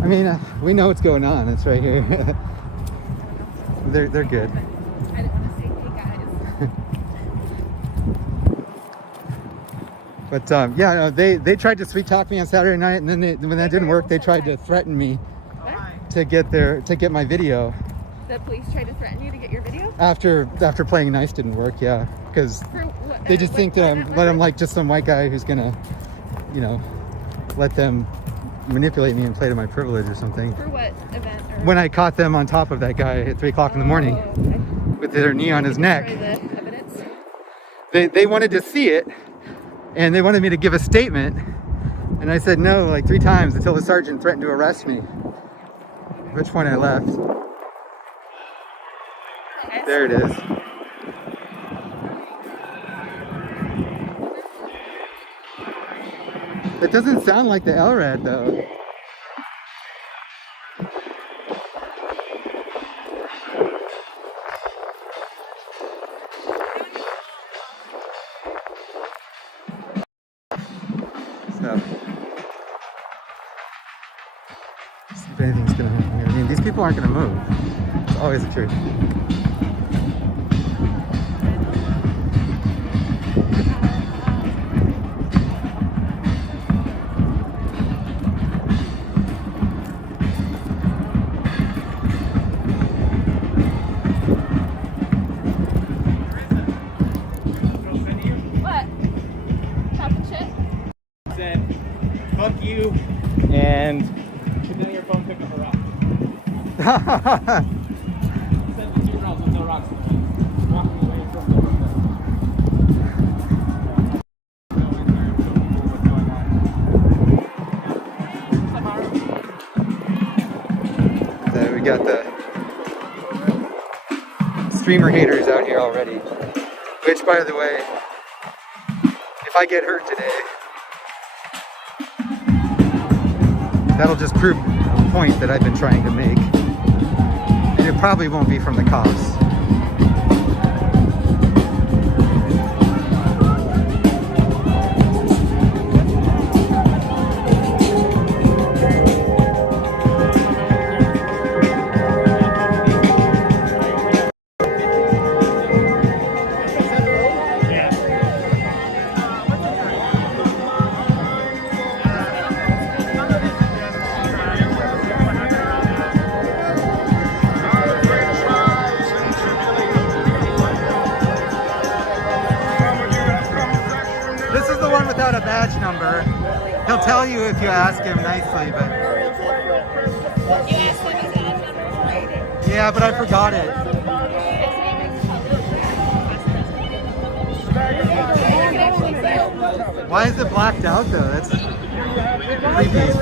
I mean, we know what's going on. It's right here. They're good. I didn't want to say, hey guys. But yeah, no, they tried to sweet talk me on Saturday night, and then when that didn't work, they tried to threaten me to get my video. The police tried to threaten you to get your video? After playing nice didn't work, yeah, because they just think that I'm like just some white guy who's gonna, you know, let them manipulate me and play to my privilege or something. For what event? Or When I caught them on top of that guy at 3 o'clock in the morning with their knee on his neck. the evidence? They wanted to see it, and they wanted me to give a statement, and I said no like 3 times until the sergeant threatened to arrest me. At which point I left. There it is. It doesn't sound like the LRAD though. So, see if anything's gonna happen here. I mean, these people aren't gonna move. It's always the truth. So we got the streamer haters out here already. Which, by the way, if I get hurt today, that'll just prove a point that I've been trying to make. And it probably won't be from the cops. This is the one without a badge number. He'll tell you if you ask him nicely, but... Yeah, but I forgot it. Why is it blacked out though? That's creepy.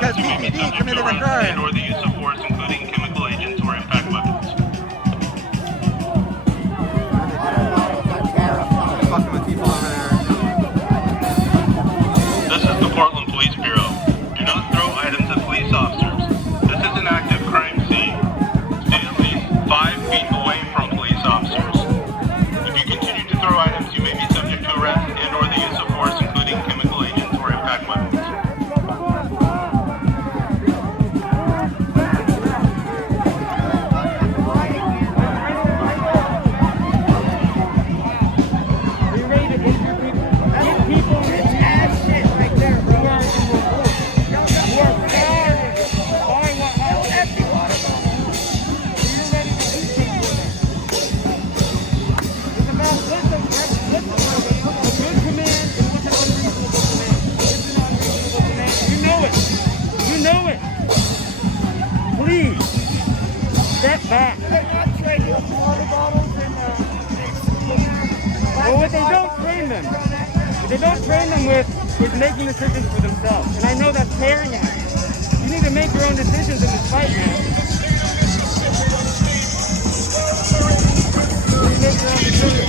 Because PPD committed a crime. Or the use of force, including chemical agents or impact weapons. Fucking with people over there. This is the Portland Police Bureau. Do not throw items at police officers. This is an active crime scene. Stay at least 5 feet away from police officers. If you continue to throw items, you may be subject to arrest and or the use of force, including chemical agents or impact weapons. Step back. Well, what they don't train them, with is making decisions for themselves. And I know that's tearing at you. You need to make your own decisions in this fight, man. You need to make your own decisions.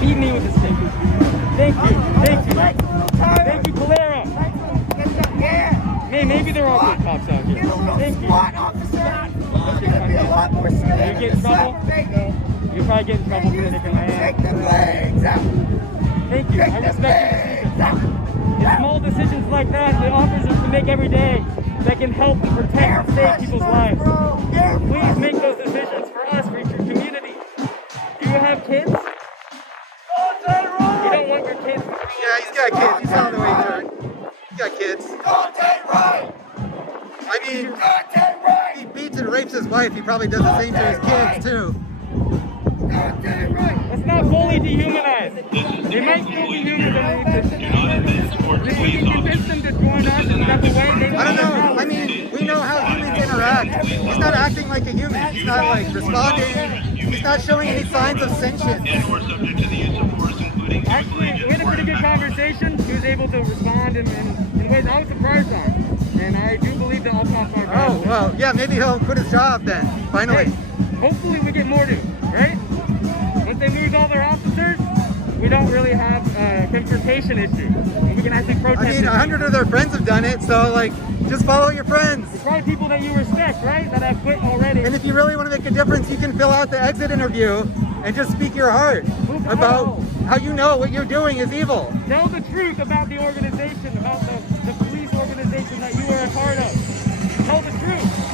Beat me with the stick. Thank you, Calera. Hey, maybe they're all good cops out here. Thank you. You're gonna be a lot more serious. You get in trouble? You'll probably get in trouble for sticking my hand. Take the legs out. Thank you. I respect your decisions. It's small decisions like that the officers can make every day that can help and protect and save people's lives. Please make those decisions for us, for your community. Do you have kids? You don't want your kids. Yeah, he's got kids. He's on the way through. He's got kids. I mean, he beats and rapes his wife. He probably does the same to his kids too. Let's not fully dehumanize. They might still be human underneath this. We can convince them to join us and step away. I don't know. I mean, we know how humans interact. He's not acting like a human. He's not like responding. He's not showing any signs of sentience. Actually, we had a pretty good conversation. He was able to respond in ways I was surprised on. And I do believe that all cops are bad. Oh, well, yeah, maybe he'll quit his job then, finally. Hey, hopefully we get more to, right? Once they lose all their officers, we don't really have a confrontation issue. We can actually protest. I mean, 100 of their friends have done it, so like, just follow your friends. It's probably people that you respect, right? That have quit already. And if you really want to make a difference, you can fill out the exit interview and just speak your heart about how you know what you're doing is evil. Tell the truth about the organization, about the police organization that you are a part of. Tell the truth.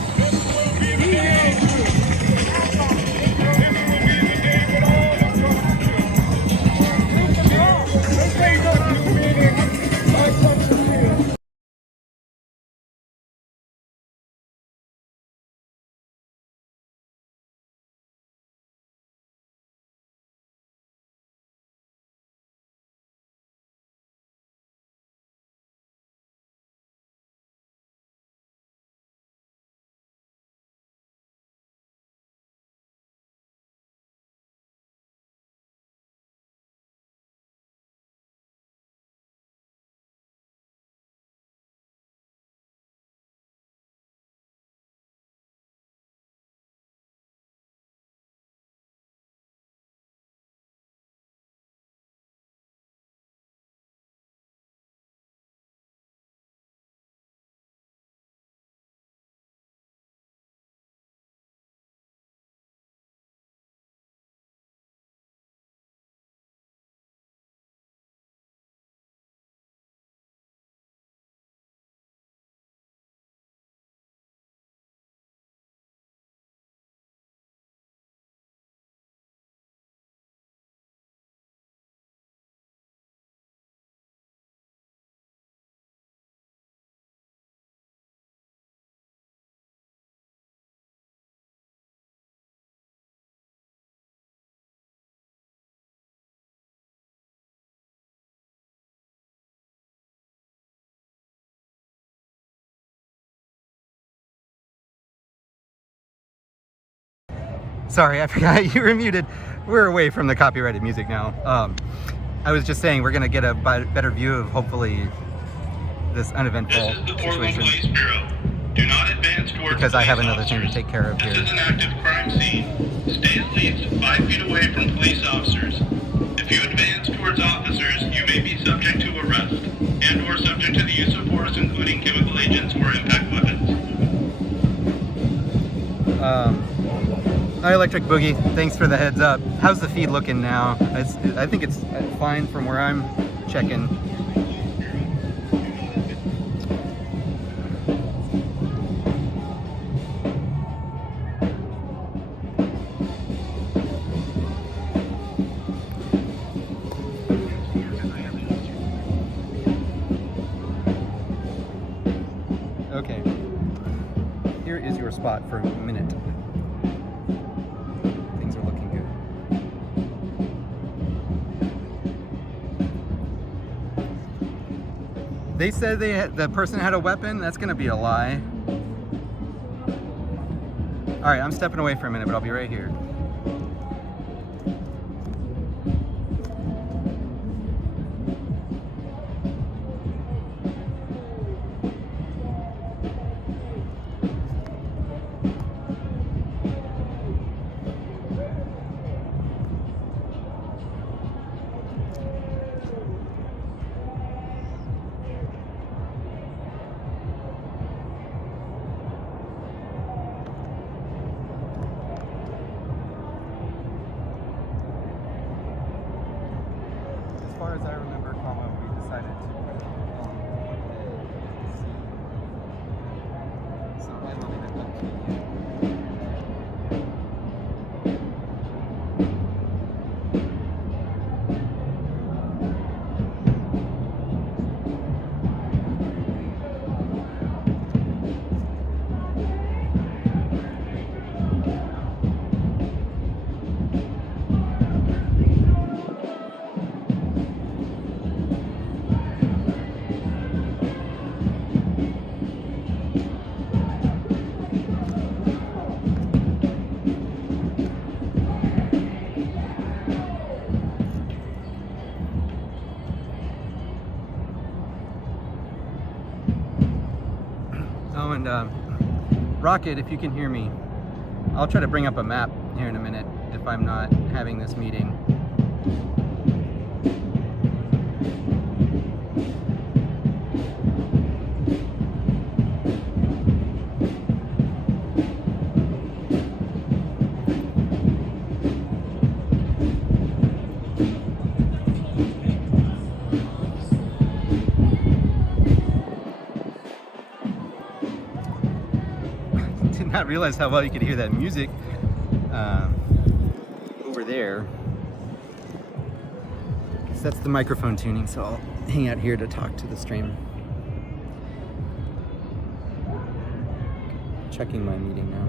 Sorry, I forgot you were muted. We're away from the copyrighted music now. I was just saying we're going to get a better view of hopefully this uneventful This is the Portland situation. Police Bureau. Do not advance towards Because I have police another thing to officers. take care of This here. is an active crime scene. Stay at least 5 feet away from police officers. If you advance towards officers, you may be subject to arrest and/or subject to the use of force, including chemical agents or impact weapons. Hi, Electric Boogie. Thanks for the heads up. How's the feed looking now? I think it's fine from where I'm checking. Okay. Here is your spot for a minute. Things are looking good. They said the person had a weapon. That's gonna be a lie. All right, I'm stepping away for a minute, but I'll be right here. As far as I remember, comma, we decided to put it on one day to see. So I will leave it up to you. and Rocket, if you can hear me, I'll try to bring up a map here in a minute if I'm not having this meeting. Did not realize how well you could hear that music over there. So that's the microphone tuning, so I'll hang out here to talk to the stream. Checking my meeting now.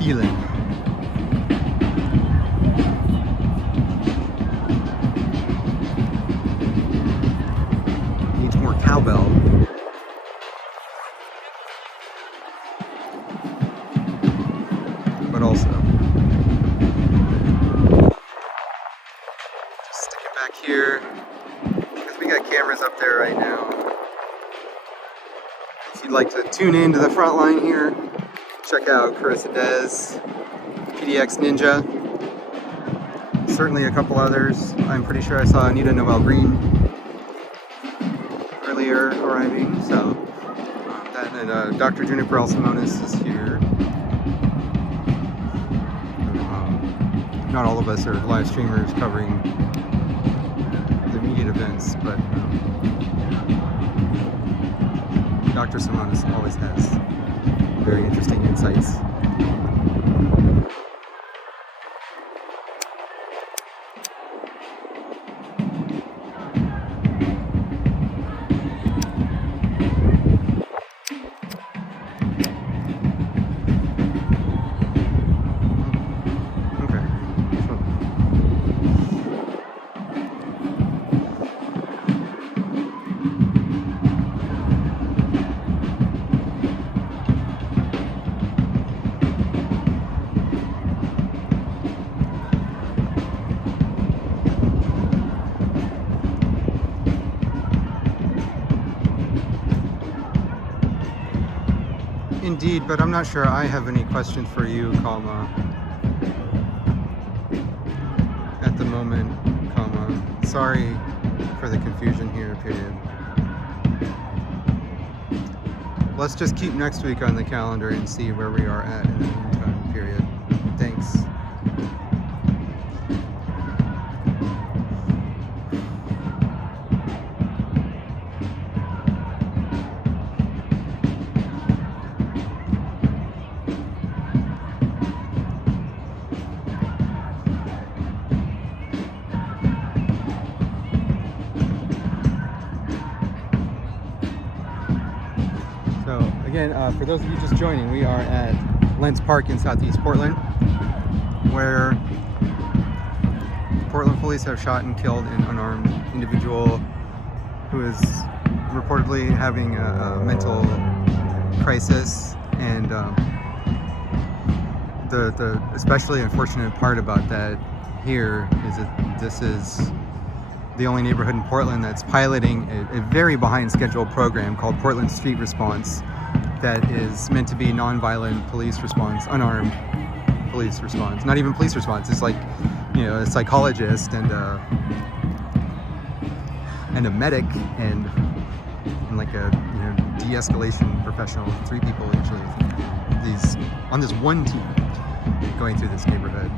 feeling. Needs more cowbell. But also, just stick it back here because we got cameras up there right now. If you'd like to tune in to the front line here, check out Carissa Dez, PDX Ninja, certainly a couple others. I'm pretty sure I saw Anita Noel Green earlier arriving, so that and Dr. Juniper El Simonis is here. Not all of us are live streamers covering the immediate events, but Dr. Simonis always has very interesting insights. Indeed, but I'm not sure I have any questions for you, comma, at the moment, comma. Sorry for the confusion here, period. Let's just keep next week on the calendar and see where we are at in the meantime, period. Thanks. Again, for those of you just joining, we are at Lents Park in Southeast Portland, where Portland police have shot and killed an unarmed individual who is reportedly having a mental crisis. And the especially unfortunate part about that here is that this is the only neighborhood in Portland that's piloting a very behind schedule program called Portland Street Response that is meant to be nonviolent police response, unarmed police response, not even police response. It's like, you know, a psychologist and a medic and like a, you know, de-escalation professional, 3 people usually, these on this one team going through this neighborhood.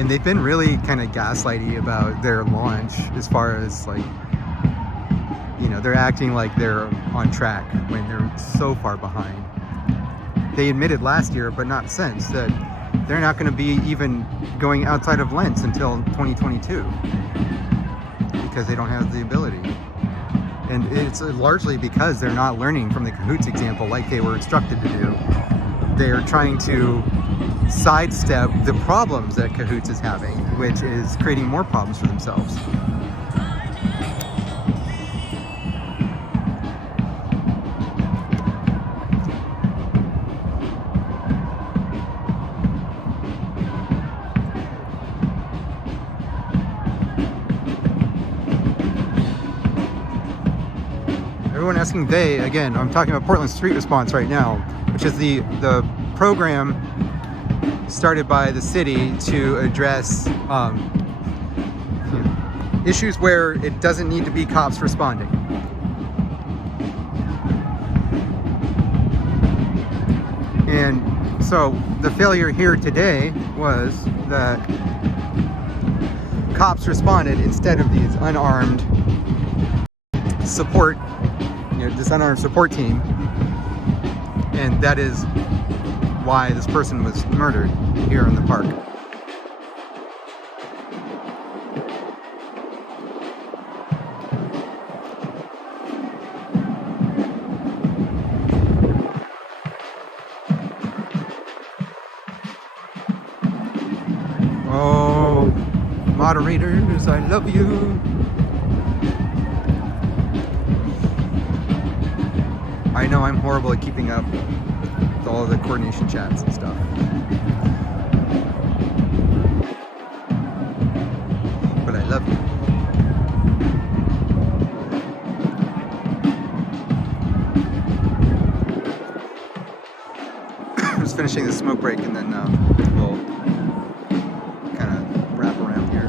And they've been really kind of gaslighty about their launch as far as like, you know, they're acting like they're on track when they're so far behind. They admitted last year, but not since, that they're not going to be even going outside of Lents until 2022 because they don't have the ability. And it's largely because they're not learning from the Cahoots example like they were instructed to do. They're trying to sidestep the problems that Cahoots is having, which is creating more problems for themselves. Everyone asking they, again, I'm talking about Portland Street Response right now, which is the program started by the city to address issues where it doesn't need to be cops responding. And so the failure here today was that cops responded instead of these unarmed support, this unarmed support team, and that is why this person was murdered here in the park. Raiders, I love you. I know I'm horrible at keeping up with all of the coordination chats and stuff. But I love you. Just finishing the smoke break and then we'll kind of wrap around here.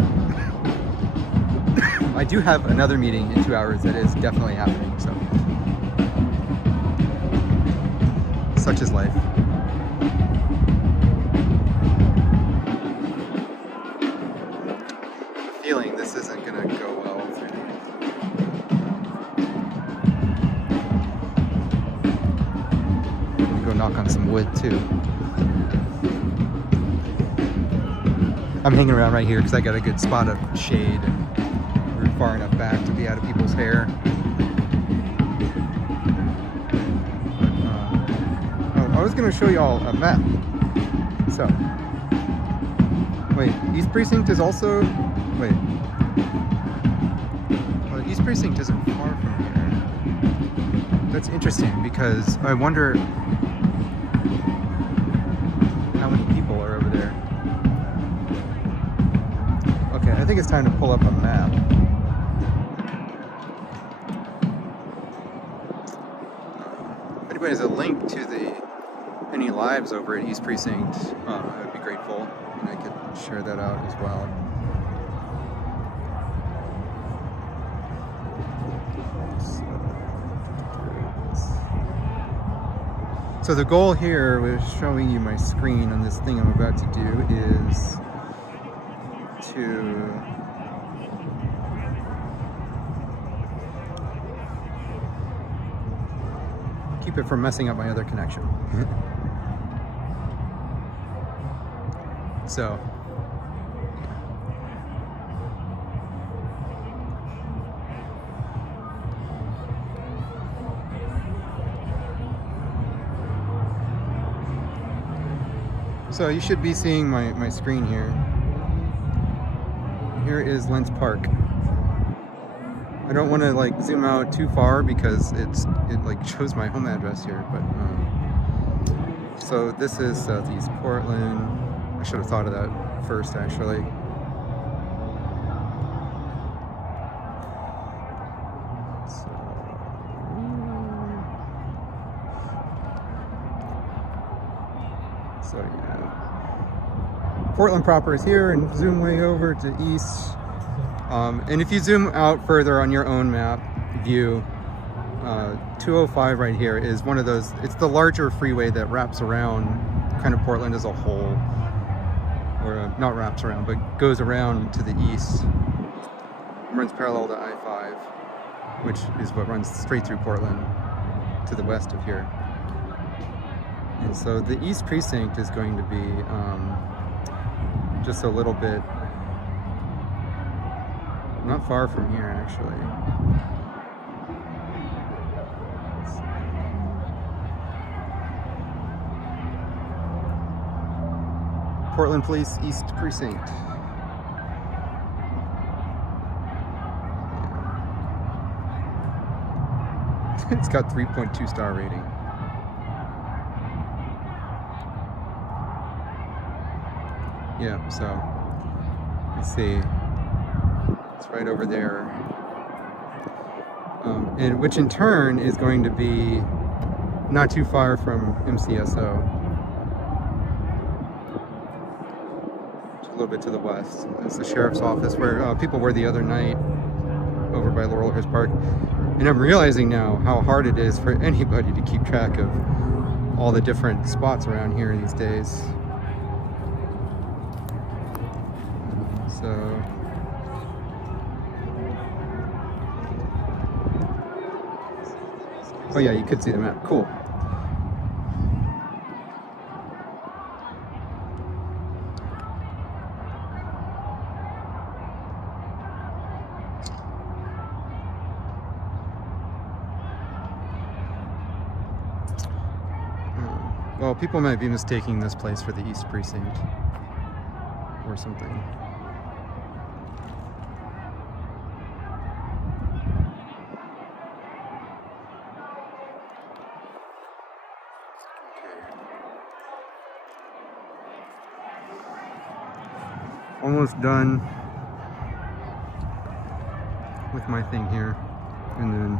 I do have another meeting in 2 hours that is definitely happening, so such is life. Feeling this isn't gonna go well for me. Go knock on some wood too. I'm hanging around right here because I got a good spot of shade and we're far enough back to be out of people's hair. I was going to show you all a map. So, wait, East Precinct is also, wait. Well, East Precinct isn't far from here. That's interesting because I wonder how many people are over there. Okay, I think it's time to pull up a map. If anybody has a link to any lives over at East Precinct, I would be grateful, and I could share that out as well. So the goal here with showing you my screen on this thing I'm about to do is to keep it from messing up my other connection. So you should be seeing my screen here. Here is Lents Park. I don't want to like zoom out too far because it like shows my home address here, but so this is Southeast Portland. I should have thought of that first, actually. So yeah, Portland proper is here, and zoom way over to east. And if you zoom out further on your own map view, 205 right here is one of those. It's the larger freeway that wraps around kind of Portland as a whole. Or not wraps around, but goes around to the east. Runs parallel to I-5, which is what runs straight through Portland to the west of here. And so the East Precinct is going to be just a little bit, not far from here actually. Portland Police East Precinct. It's got 3.2 star rating. Yeah, so let's see. It's right over there. And which in turn is going to be not too far from MCSO. A little bit to the west. It's the sheriff's office where people were the other night over by Laurelhurst Park. And I'm realizing now how hard it is for anybody to keep track of all the different spots around here these days. So oh yeah, you could see the map. Cool. Well, people might be mistaking this place for the East Precinct or something. almost done with my thing here, and then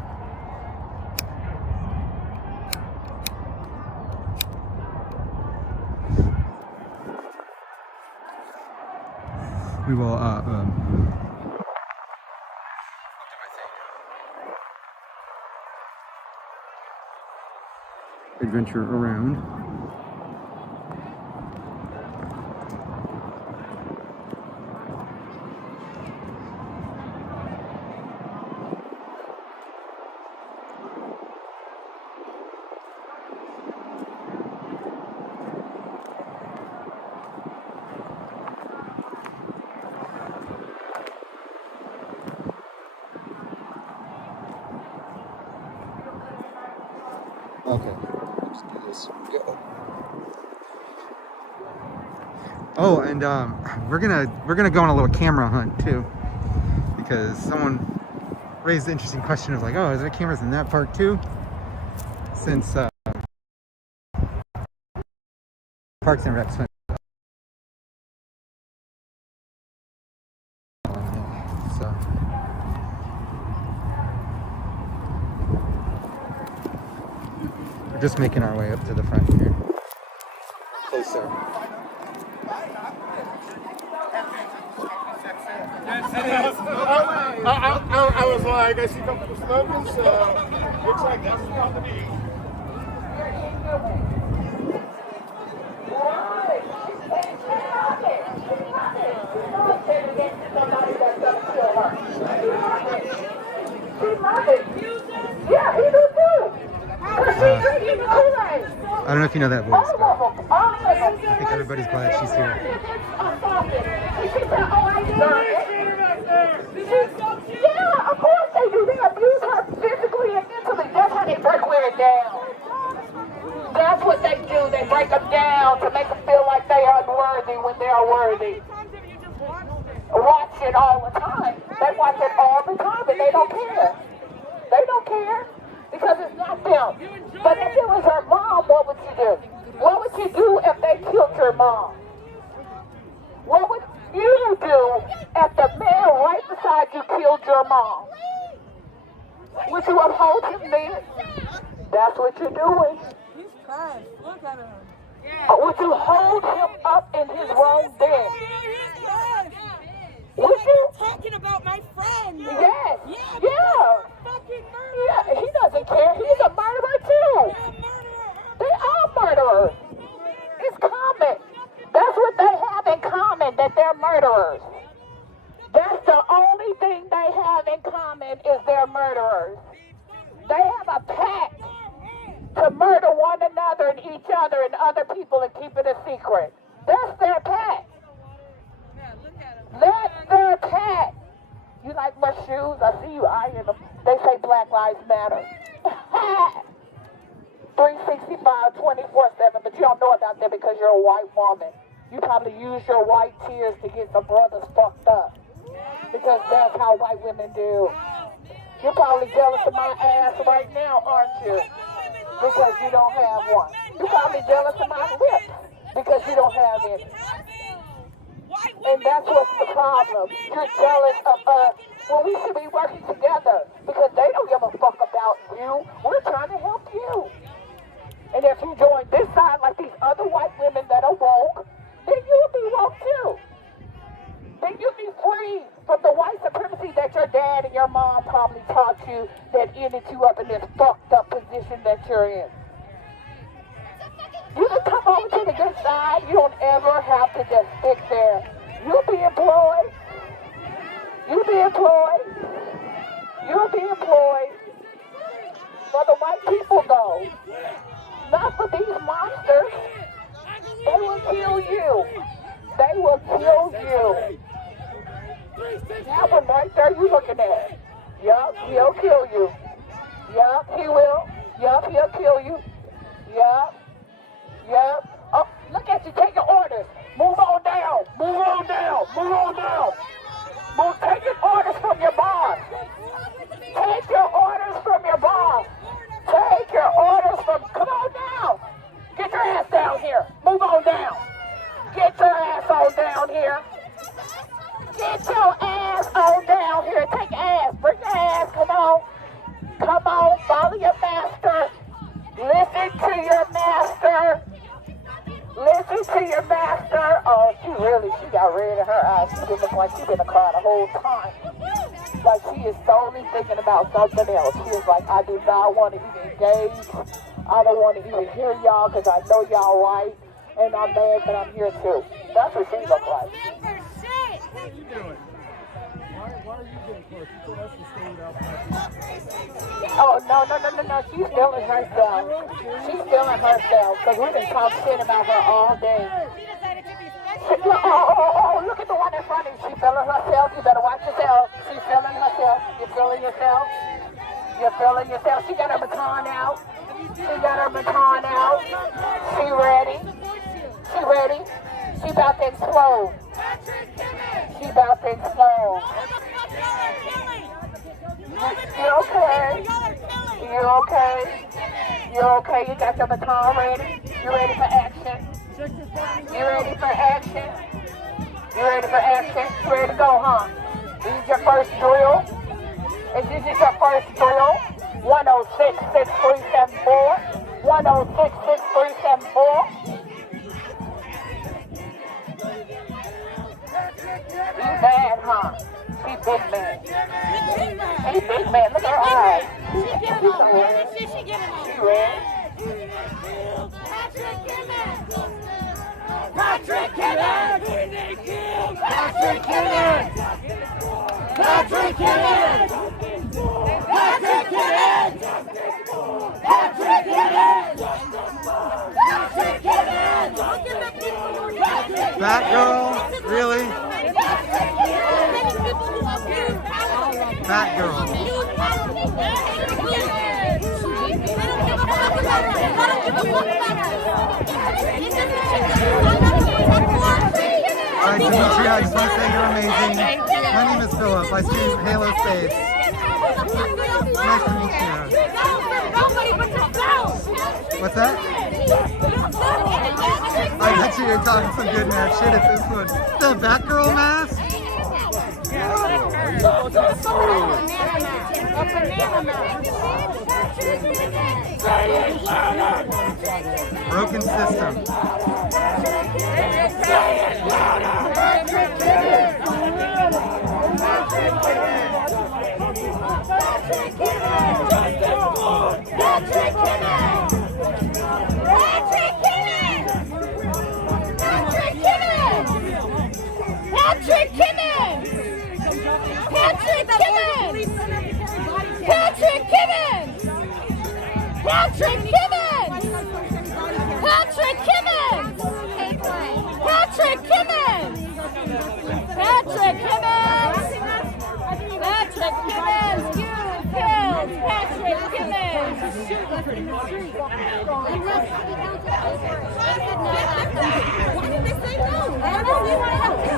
we will adventure around. Okay, let's do this. Go. Oh, and we're gonna go on a little camera hunt too, because someone raised the interesting question of like, oh, is there cameras in that park too? Since Parks and Recs went. So. We're just making our way up to the front here. Closer. I was like, I see a couple of slogans, looks like that's the company. Yeah, he do too. She's drinking the Kool-Aid. I don't know if you know that voice, but I think everybody's glad she's here. Yeah, of course they do. They abuse her physically and mentally. That's how they break women down. That's what they do. They break them down to make them feel like they are unworthy when they are worthy. Watch it all the time. They watch it all the time, and they don't care. They don't care because it's not them. But if it was her mom, what would you do? What would you do if they killed your mom? What would you do if the man right beside you killed your mom? Would you uphold him then? That's what you're doing. He's trash. Look at him. Would you hold him up in his wrong bed? He's trash. Would you? Talking about my friend. Yes. Yeah. Fucking murderer. Yeah, he doesn't care. He's a murderer too. They are murderers. It's common. That's what they have in common, that they're murderers. That's the only thing they have in common is they're murderers. They have a pact to murder one another and each other and other people and keep it a secret. That's their pact. That's their pact. You like my shoes? I see you eyeing them. They say Black Lives Matter. 365, 24/7, but you don't know about that because you're a white woman. You probably use your white tears to get some brothers fucked up. Because that's how white women do. You're probably jealous of my ass right now, aren't you? Because you don't have one. You're probably jealous of my lips because you don't have any. And that's what's the problem. You're jealous of us when we should be working together because they don't give a fuck about you. We're trying to help you. And if you join this side like these other white women that are woke, then you'll be woke too. Then you'll be free from the white supremacy that your dad and your mom probably taught you that ended you up in this fucked up position that you're in. You can come over to the good side. You don't ever have to just stick there. You'll be employed. You'll be employed. You'll be employed. For the white people though. Not for these monsters. They will kill you. They will kill you. That one right there you looking at. Yup, he'll kill you. Yup, he will. Yup, he'll kill you. Yup. Yup. Oh, look at you taking orders. Move on down. Move on down. Move on down. Move, taking orders from your boss. Take your orders from your boss. Take your orders from, come on down. Get your ass down here. Move on down. Get your ass on down here. like she's been crying the whole time. Like she is solely thinking about something else. She is like, I do not want to even engage. I don't want to even hear y'all because I know y'all right. And I'm mad that I'm here too. That's what she looks like. What are you doing? Why are you getting close? You told us to stay without practice. Oh, no. She's feeling herself. She's feeling herself because we've been talking shit about her all day. Oh, look at the one in front of you. She's feeling herself. You better watch yourself. She's feeling herself. You're feeling yourself. You're feeling yourself. She got her baton out. She got her baton out. She ready. She ready. She about to explode. She about to explode. You okay? You okay? You okay? You got your baton ready? You ready for action? You ready for action? You ready for action? You ready to go, huh? This is your first drill? Is this your first drill? 106-6374. 106-6374. You mad, huh? She big man. She big man. Look at her eyes. She red. Patrick Kennedy! We need you! Patrick Kennedy! Patrick Kennedy! Patrick Kennedy! Patrick Kennedy! Patrick Kennedy! That girl? Really? That girl. Alright, Dimitri, I just want to say you're amazing. My name is Philip. I stream Halo Space. Nice to meet you. What's that? I bet you're talking some good mad shit at this one. The Batgirl mask? Broken system. Patrick Kimmons! Patrick Kimmons! Patrick Kimmons! Patrick Kimmons! Patrick Kimmons! Patrick Kimmons! Patrick Kimmons! Patrick Kimmons! You killed Patrick Kimmons! Why did they say no? I don't know. We want to help you.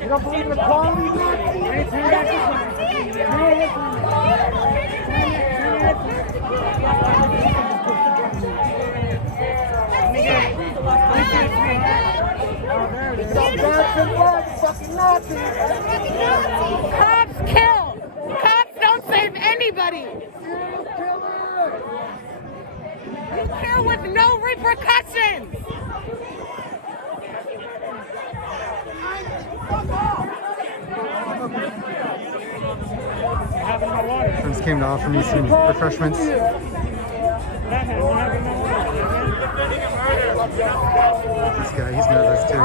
You don't believe in equality? Cops kill. Cops don't save anybody. You kill with no repercussions. Friends came to offer me some refreshments. This guy, he's nervous too.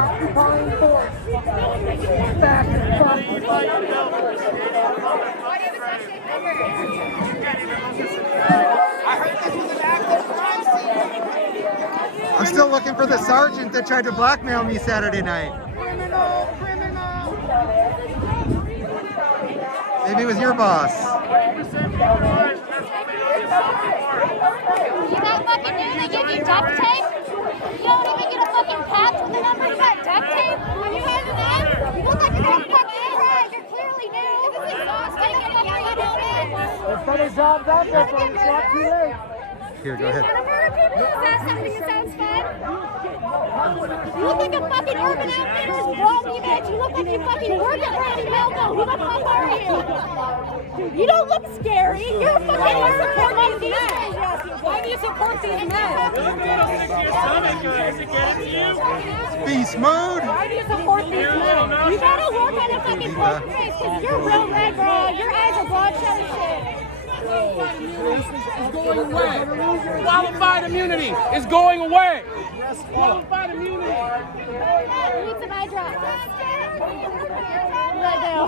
I'm still looking for the sergeant that tried to blackmail me Saturday night. Maybe it was your boss. You got fucking new, they give you duct tape? You don't even get a fucking patch with the number, you got duct tape? When you have that, you look like you're fucking surprised. You're clearly new. This is exhausting. There's better jobs out there, folks. It's not too late. Here, go ahead. Is that something that sounds fun? You look like a fucking Urban Outfitters bloggy bitch. You look like you fucking work at Randy Melville. Who the fuck are you? You don't look scary. You're a fucking support these men. Why do you support these men? Beast mode. Why do you support these men? You gotta work on a fucking poker face because you're real red, bro. Your eyes are bloodshot as shit. Is going away. Qualified immunity is going away. Qualified immunity. You need some eye drops. Right now.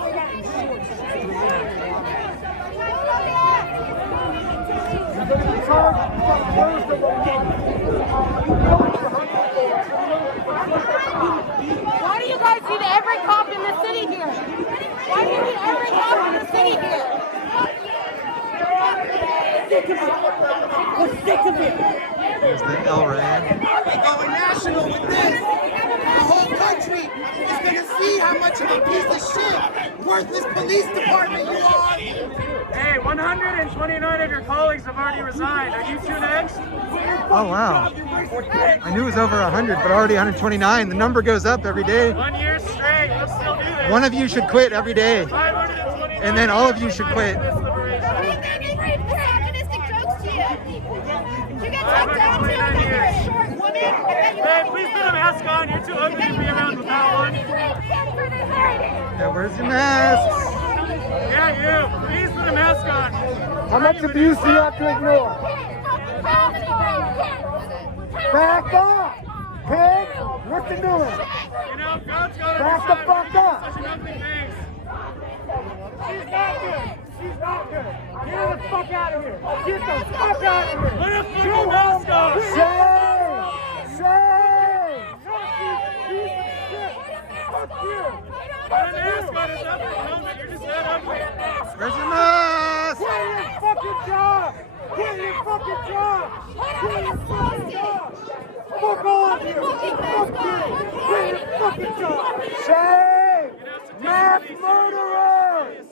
Why do you guys need every cop in the city here? Why do you need every cop in the city here? We're sick of it. There's the LRAD. We're going national with this. The whole country is going to see how much of a piece of shit, worthless police department you are. Hey, 129 of your colleagues have already resigned. Are you two next? Oh wow. I knew it was over 100, but already 129. The number goes up every day. 1 year straight, you'll still do this. One of you should quit every day. 529 And then all of you should quit. Hey, please put a mask on. You're too ugly to be around without one. Yeah, where's your masks? Yeah, you. Please put a mask on. How much abuse do you have to ignore? Back up! Pig! What you doing? You know, God's got Back the fuck up! such an ugly face. She's not good! She's not good! Get the fuck out of here! Get the fuck out of here! Put a fucking mask on. Shame! Shame! Fuck you, piece of shit! Fuck you! Put a mask on. It's not the helmet. You're just that ugly. Where's your mask? Quit your fucking job! Quit your fucking job! Quit your fucking job! Fuck all of you! Fuck you! Quit your fucking job! Shame! Mass murderers!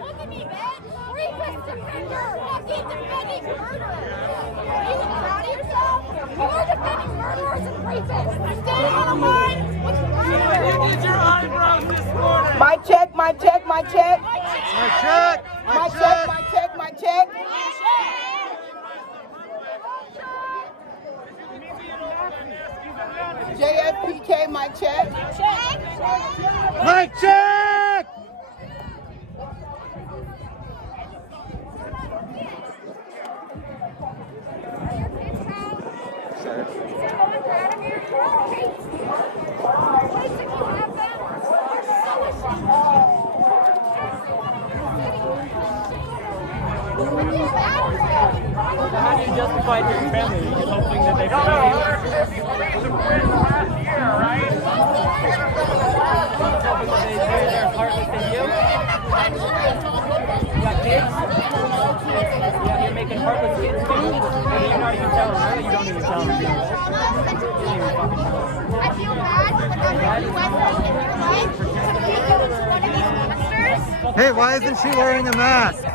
Look at me, man. Rapist defender. Fucking defending murderers. Are you proud of yourself? You are defending murderers and rapists. You're standing on the line with murderers. You did your eyebrows this morning. My check, my check, my check. My check! My check, my check, my check. JFPK, my check. My check! How do you justify it to your family? You're just hoping that they follow you? Last year, right? Hoping that they do their heartless to you? You got kids? Yeah, you're making heartless kids too? You're not even telling them. You don't even tell them. You don't even fucking tell them. I feel bad for everyone who went in your life to be one of these monsters. Hey, why isn't she wearing a mask? To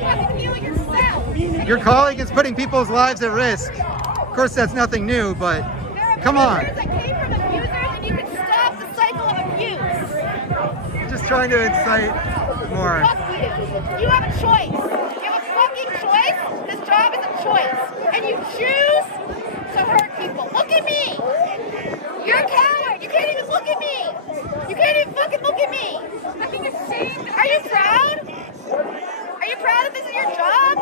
fucking heal yourself. Your colleague is putting people's lives at risk. Of course, that's nothing new, but come on. That came from abusers, and you can stop the cycle of abuse. Just trying to incite more. Fuck you. You have a choice. You have a fucking choice. This job is a choice. And you choose to hurt people. Look at me. You're a coward. You can't even look at me. You can't even fucking look at me. I'm being ashamed. Are you proud? Are you proud that this is your job?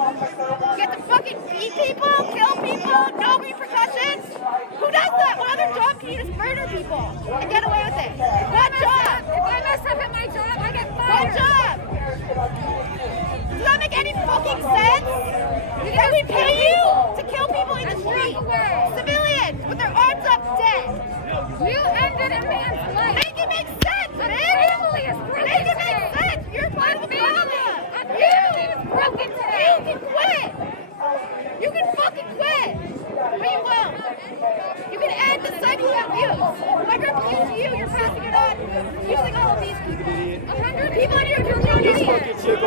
You have to fucking beat people, kill people, no repercussions? Who does that? What other job can you just murder people and get away with it? What job? If I mess up at my job, I get fired. What job? Does that make any fucking sense? Can we pay you to kill people in the street? Civilians with their arms up dead. You ended a man's life. Make it make sense, man. Family is broken. Make it make sense. You're part of the problem. You is broken today. You can quit. You can fucking quit. But you won't. You can end the cycle of abuse. If I rip abuse to you, you're passing it on using all of these people. 100 people in your community.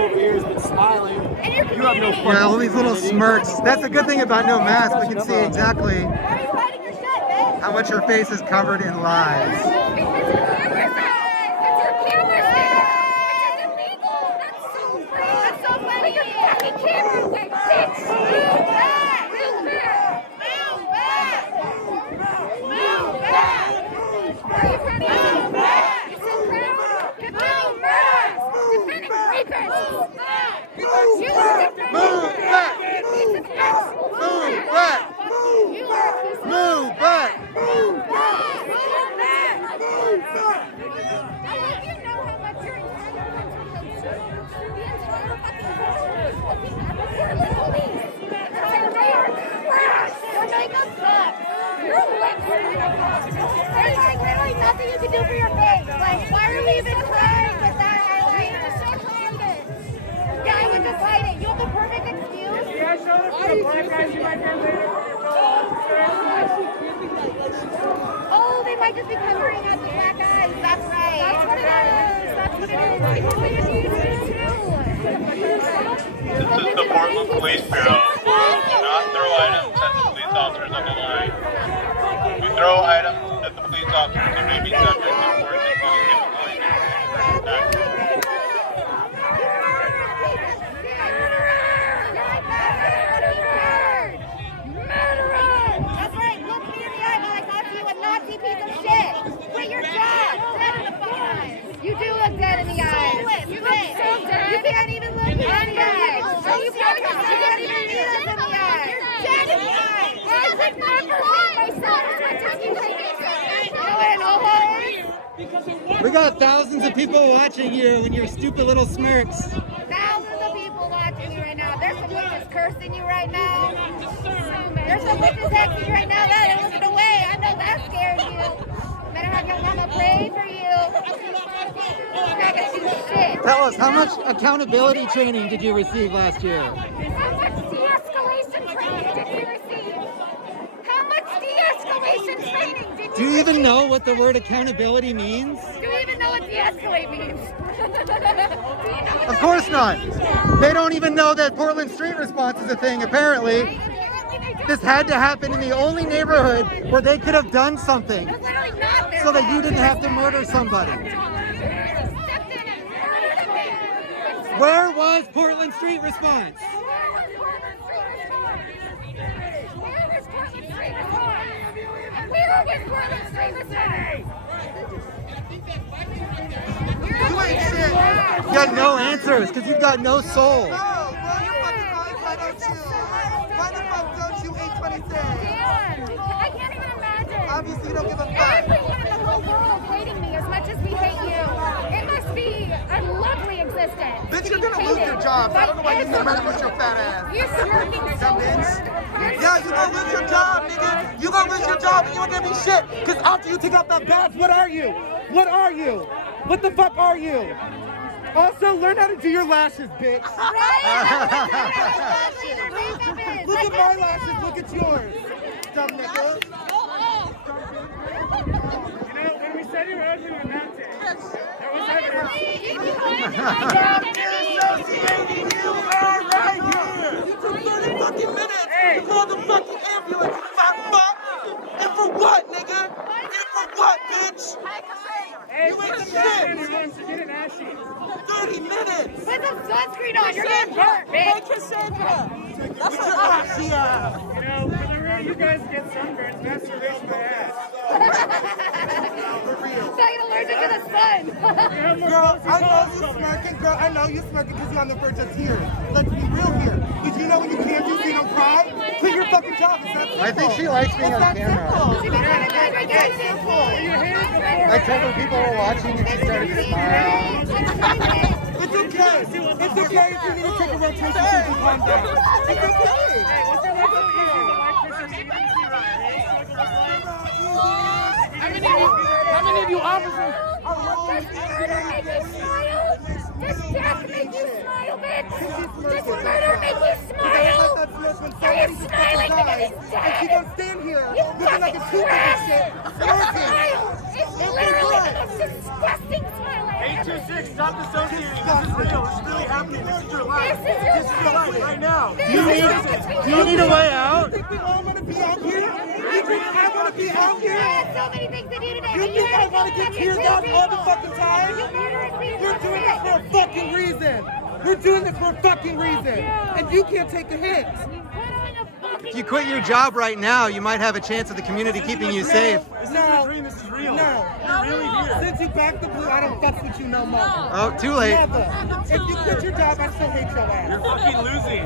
over here has been smiling. In your You have no community. Yeah, all these little smirks. That's the good thing about no mask. We can see exactly Why are you hiding your shit, bitch? how much your face is covered in lies. Because your camera's out. Because your camera's there. It's illegal. That's so funny. That's so funny. Put your fucking camera away, bitch. Move back. Move back. Move back. Move back. Are you ready? Move back. You so proud. Defending murderers. Defending rapists. Because you are defending Move back. you piece of actual Move back. You are a piece of Move back. Move back. Move back. Move back. I hope you know how much your entire country hates you. The entire fucking country is looking at the Portland police. And they are trash. Your makeup sucks. Your lips suck. There's like literally nothing you can do for your face. Like, why are we even trying with that eyeliner? Just hide it. Yeah, I would just hide it. You have the perfect excuse. Yeah, show us the black guys you might get later. Oh, they might just be covering up the black eyes. That's right. That's what it is. That's what it is. People think it's easy too. This is the Portland Police Bureau. Do not throw items at the police officers on the line. If you throw items at the police officers, you may be subject to court employment. That's right. Look me in the eye while I talk to you, a Nazi piece of shit. Quit your job. Dead in the fucking eyes. You do look dead in the eyes. You look so dead. You can't even look me in the eyes. Are you fucking? You can't even look us in the eyes. You're dead in the eyes. I could never hurt myself. I'm talking like this. You know what an oho is? We got thousands of people watching you and your stupid little smirks. Thousands of people watching you right now. There's some witches cursing you right now. There's some witches hexing you right now. That are looking away. I know that scares you. Better have your mama pray for you. You're not gonna do shit. Tell us, how much accountability training did you receive last year? How much de-escalation training did you receive? How much de-escalation training did you Do you even know what the word accountability means? Do you even know what de-escalate means? Do you know Of course not. They don't even know that Portland street response is a thing, apparently. This had to happen in the only neighborhood where they could have done something so that you didn't have to murder somebody. Where was Portland street response? Where was Portland street response? You ain't shit. You got no answers because you've got no soul. I can't even imagine. Obviously, you don't give a fuck. Everyone in the whole world hating me as much as we hate you. It must be a lovely existence. Bitch, you're gonna lose your job. I don't know why you get mad with your fat ass. You're working so hard. Yeah, you gonna lose your job, nigga. You gonna lose your job and you ain't gonna be shit. Cause after you take out that badge, what are you? What are you? What the fuck are you? Also, learn how to do your lashes, bitch. Look at my lashes, look at yours. Dumb nigga. You know, when we said you were ugly, we meant it. There was evidence. Disassociating you are right here. You took 30 fucking minutes to call the fucking ambulance, you fat fuck. And for what, nigga? And for what, bitch? Hey, You ain't put shit. the in your room to get an ashy. 30 minutes. Put some sunscreen on. You're getting burnt, bitch. Cassandra. That's an ashy ass. You know, for the real, you guys get sunburns. That's the real my ass. Fucking allergic to the sun. Girl, I know you smirking. Girl, I know you smirking because you're on the verge of tears. Let's be real here. But you know when you can't do so you don't cry? Quit your fucking job. It's that simple. I think she likes being on camera. It's simple. I told her people were watching and she started to smile. It's okay. It's okay if you need to take a rotation so you can calm down. It's okay. How many of you officers are looking? Does murder make you smile? Does death make you smile, bitch? Does murder make you smile? Are you smiling because he's dead? And she gonna stand here You looking like a fucking two-piece trash! shit, Your smirking. smile is literally the most disgusting smile I have 826, stop dissociating. This is real. This is really happening. This is your life. This is your life right now. Do you need a way out? You think we all want to be out here? You think I want to be out here? So many things to do today. You think I want to get tear gas all the fucking time? You're doing this for a fucking reason. You're doing this for a fucking reason. And you can't take the hit. If you quit your job right now, you might have a chance of the community keeping you safe. This is a dream. This is real. No. You're really here. Since you backed the blue, I don't fuck with you no more. Oh, too late. Never. If you quit your job, I still hate your ass. You're fucking losing.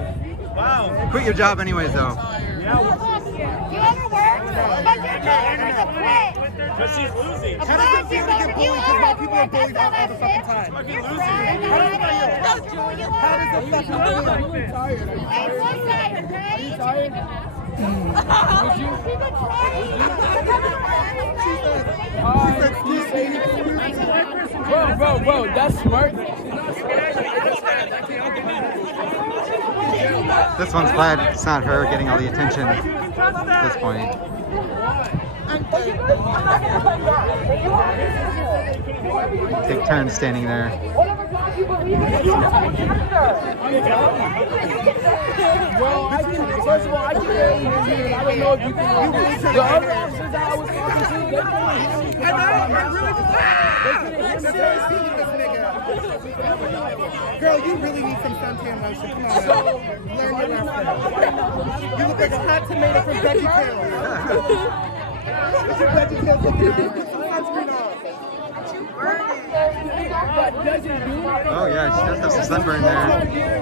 Wow. Quit your job anyways, though. Yeah. You ever work? But your coworkers have quit. But she's losing. How does it feel to get bullied? Because white people are bullied all the fucking time. Fucking losing. How does it feel? How does it fucking feel? I'm so tired, right? Are you tired? Bro, that's smart. This one's glad it's not her getting all the attention at this point. Take turns standing there. Well, first of all, I can barely hear you, and I don't know if you can hear me. The other officers that I was talking to, they couldn't hear me. Girl, you really need some suntan lotion. Come on. Learn your lesson. You look like a hot tomato from Veggie Tales. What's your Veggie Tales looking at? Put some sunscreen on. Oh yeah, she does have some sunburn there.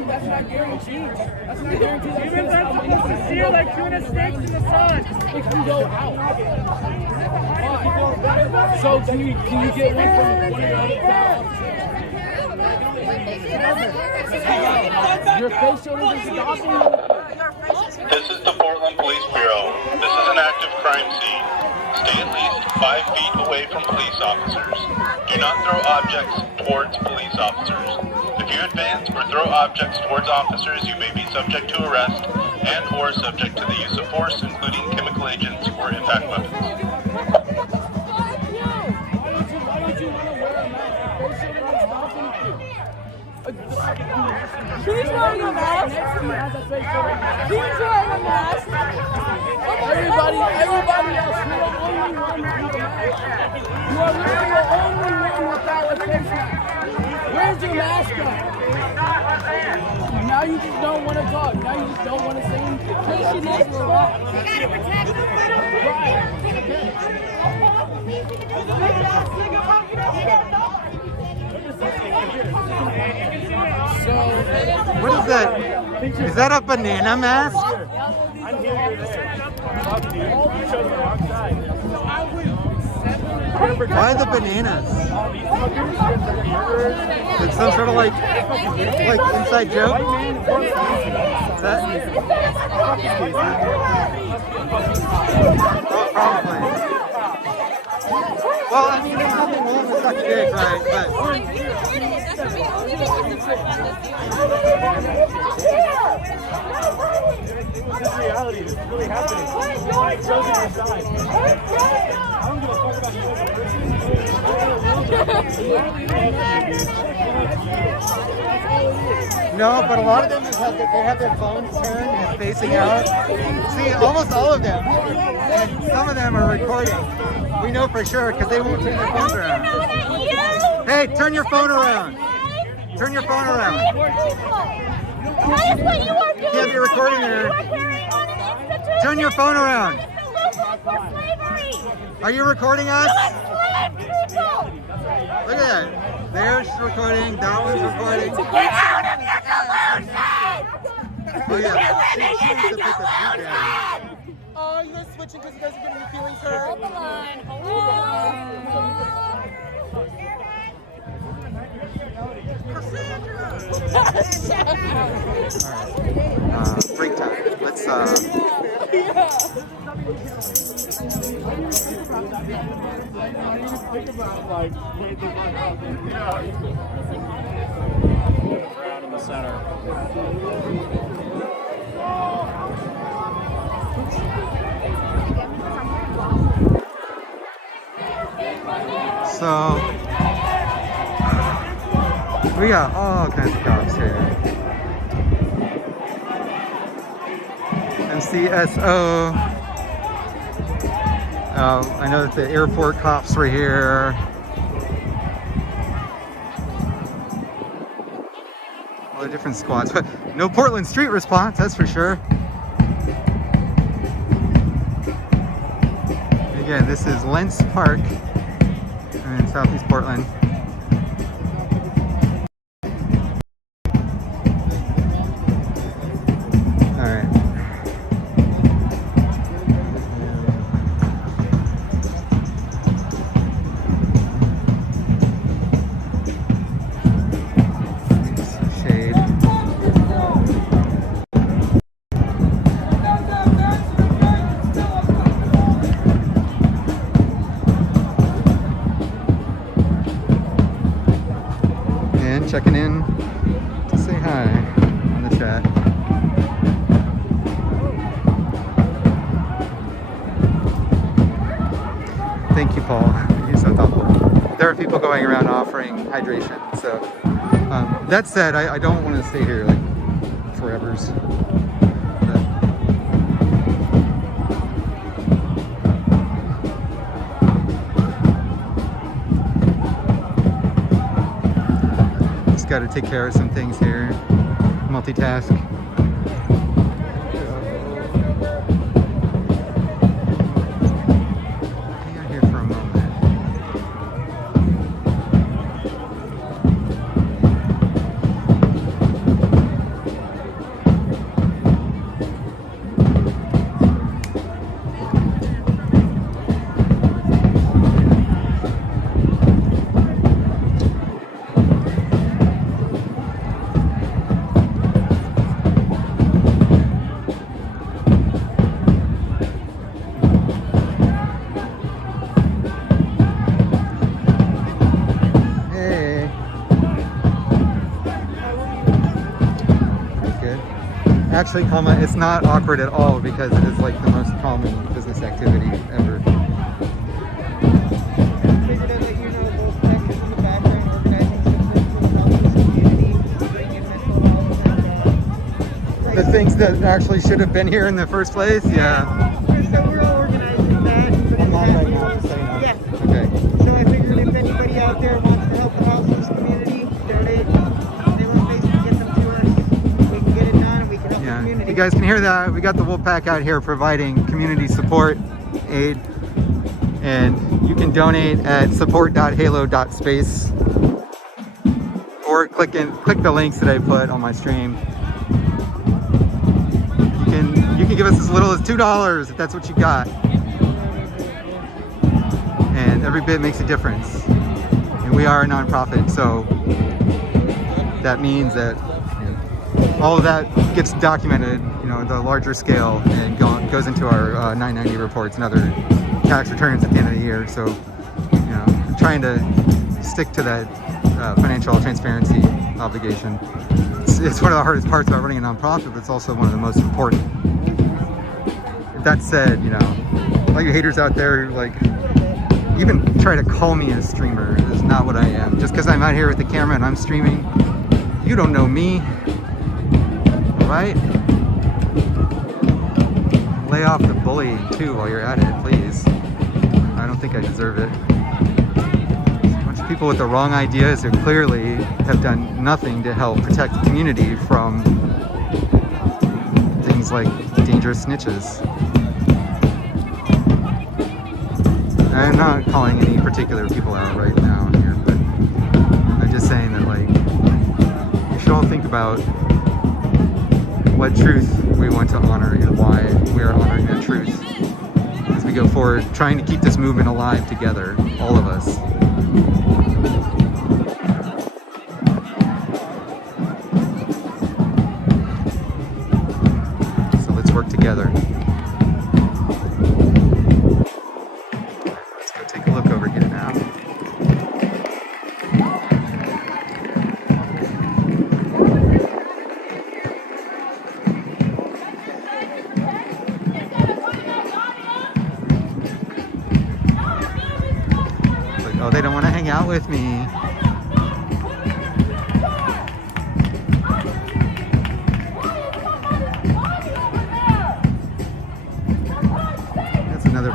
That's not guaranteed. That's not guaranteed. Even that's see her like doing a snakes in the sun. It can go out. So can you get one from one of the other? Your face shoulders is stopping. This is the Portland Police Bureau. This is an active crime scene. Stay at least 5 feet away from police officers. Do not throw objects towards police officers. If you advance or throw objects towards officers, you may be subject to arrest and or subject to the use of force, including chemical agents or impact weapons. Why don't you want to wear a mask? Your face shoulders is stopping you. He's wearing a mask. He's wearing a mask. Everybody else, you're the only one without a mask. You are really the only one without a face mask. Where's your mask on? Now you just don't want to talk. Now you just don't want to say anything. You gotta protect them. Right. What is that? Is that a banana mask? I'm here. You chose the wrong side. Why the bananas? It's some sort of like inside joke? Is that? Oh, probably. Well, I mean, there's nothing wrong with such dick, right? But This is reality. This is really happening. I chose your side. I don't give a fuck about you as a person. no, but a lot of them have their phones turned and facing out. See, almost all of them, and some of them are recording. We know for sure because they won't turn their phones around. Hey, turn your phone around. Turn your phone around. That is what you are doing. Can't be recording there. You are carrying on an institution. Turn your phone around. That is the loophole for slavery. Are you recording us? You enslaved people. Look at that. There's recording. That one's recording. Get out of your delusion. Oh yeah. She needs to put the boot down. Oh, you're switching because you guys are getting your feelings hurt. Hold the line. Hold on. Alright. Break time. Let's Think about like around in the center. So We got all kinds of cops here. MCSO. I know that the airport cops were here. All the different squads, but no Portland street response, that's for sure. Again, this is Lents Park in Southeast Portland. Checking in to say hi on the chat. Thank you, Paul. You're so thoughtful. There are people going around offering hydration. So that said, I don't want to stay here like forevers. Got to take care of some things here. Multitask. Hang out here for a moment. Actually, it's not awkward at all because it is like the most common business activity ever. The things that actually should have been here in the first place, yeah. So we're organizing that. I'm not right now, just saying that. Yeah. Okay. So I figured if anybody out there wants to help the houseless community, donate. They want to basically get them to us. We can get it done and we can help the community. You guys can hear that. We got the Wolfpack out here providing community support aid. And you can donate at support.halo.space or click the links that I put on my stream. You can give us as little as $2 if that's what you got. And every bit makes a difference. And we are a nonprofit, so that means that all of that gets documented, the larger scale, and goes into our 990 reports and other tax returns at the end of the year. So, I'm trying to stick to that financial transparency obligation. It's one of the hardest parts about running a nonprofit, but it's also one of the most important. That said, all you haters out there who even try to call me a streamer is not what I am. Just because I'm out here with the camera and I'm streaming, you don't know me, all right? Lay off the bullying too while you're at it, please. I don't think I deserve it. A bunch of people with the wrong ideas who clearly have done nothing to help protect the community from things like dangerous snitches. I'm not calling any particular people out right now here, but I'm just saying that you should all think about what truth we want to honor and why we are honoring that truth as we go forward, trying to keep this movement alive together, all of us. So let's work together. Let's go take a look over here now. Oh, they don't want to hang out with me.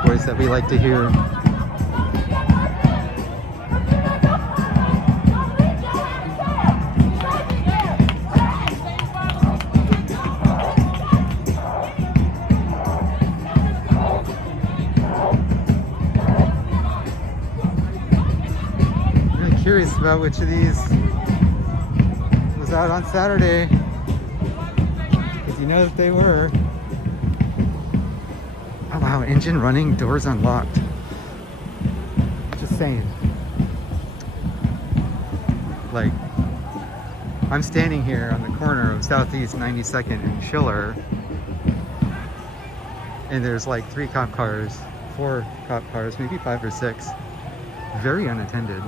voice that we like to hear. I'm really curious about which of these was out on Saturday, because you know that they were. Oh wow, engine running, doors unlocked. Just saying. Like, I'm standing here on the corner of Southeast 92nd and Schiller, and there's like 3 cop cars, 4 cop cars, maybe 5 or 6, very unattended.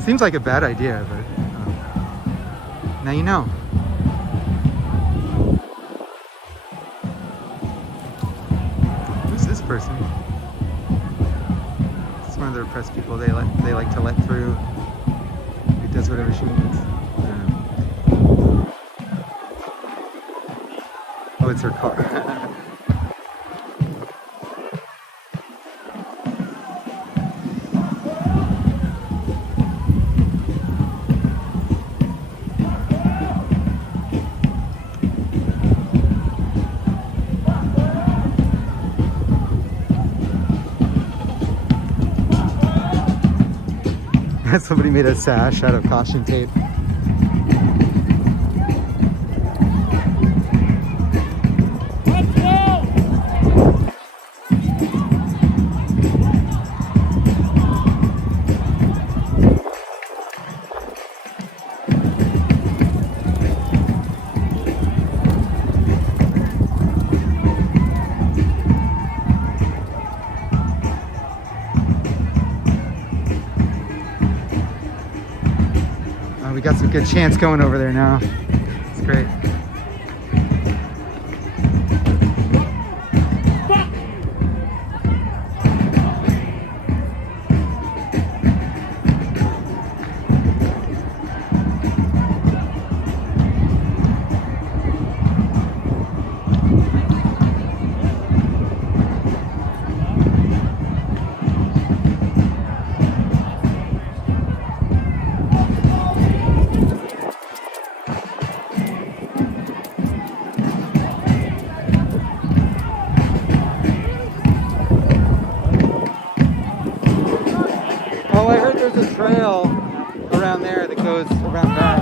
Seems like a bad idea, but now you know. Who's this person? It's one of the repressed people they like to let through. Who does whatever she wants. Oh, it's her car. Somebody made a sash out of caution tape. We got some good chants going over there now. It's great. Oh, I heard there's a trail around there that goes around back.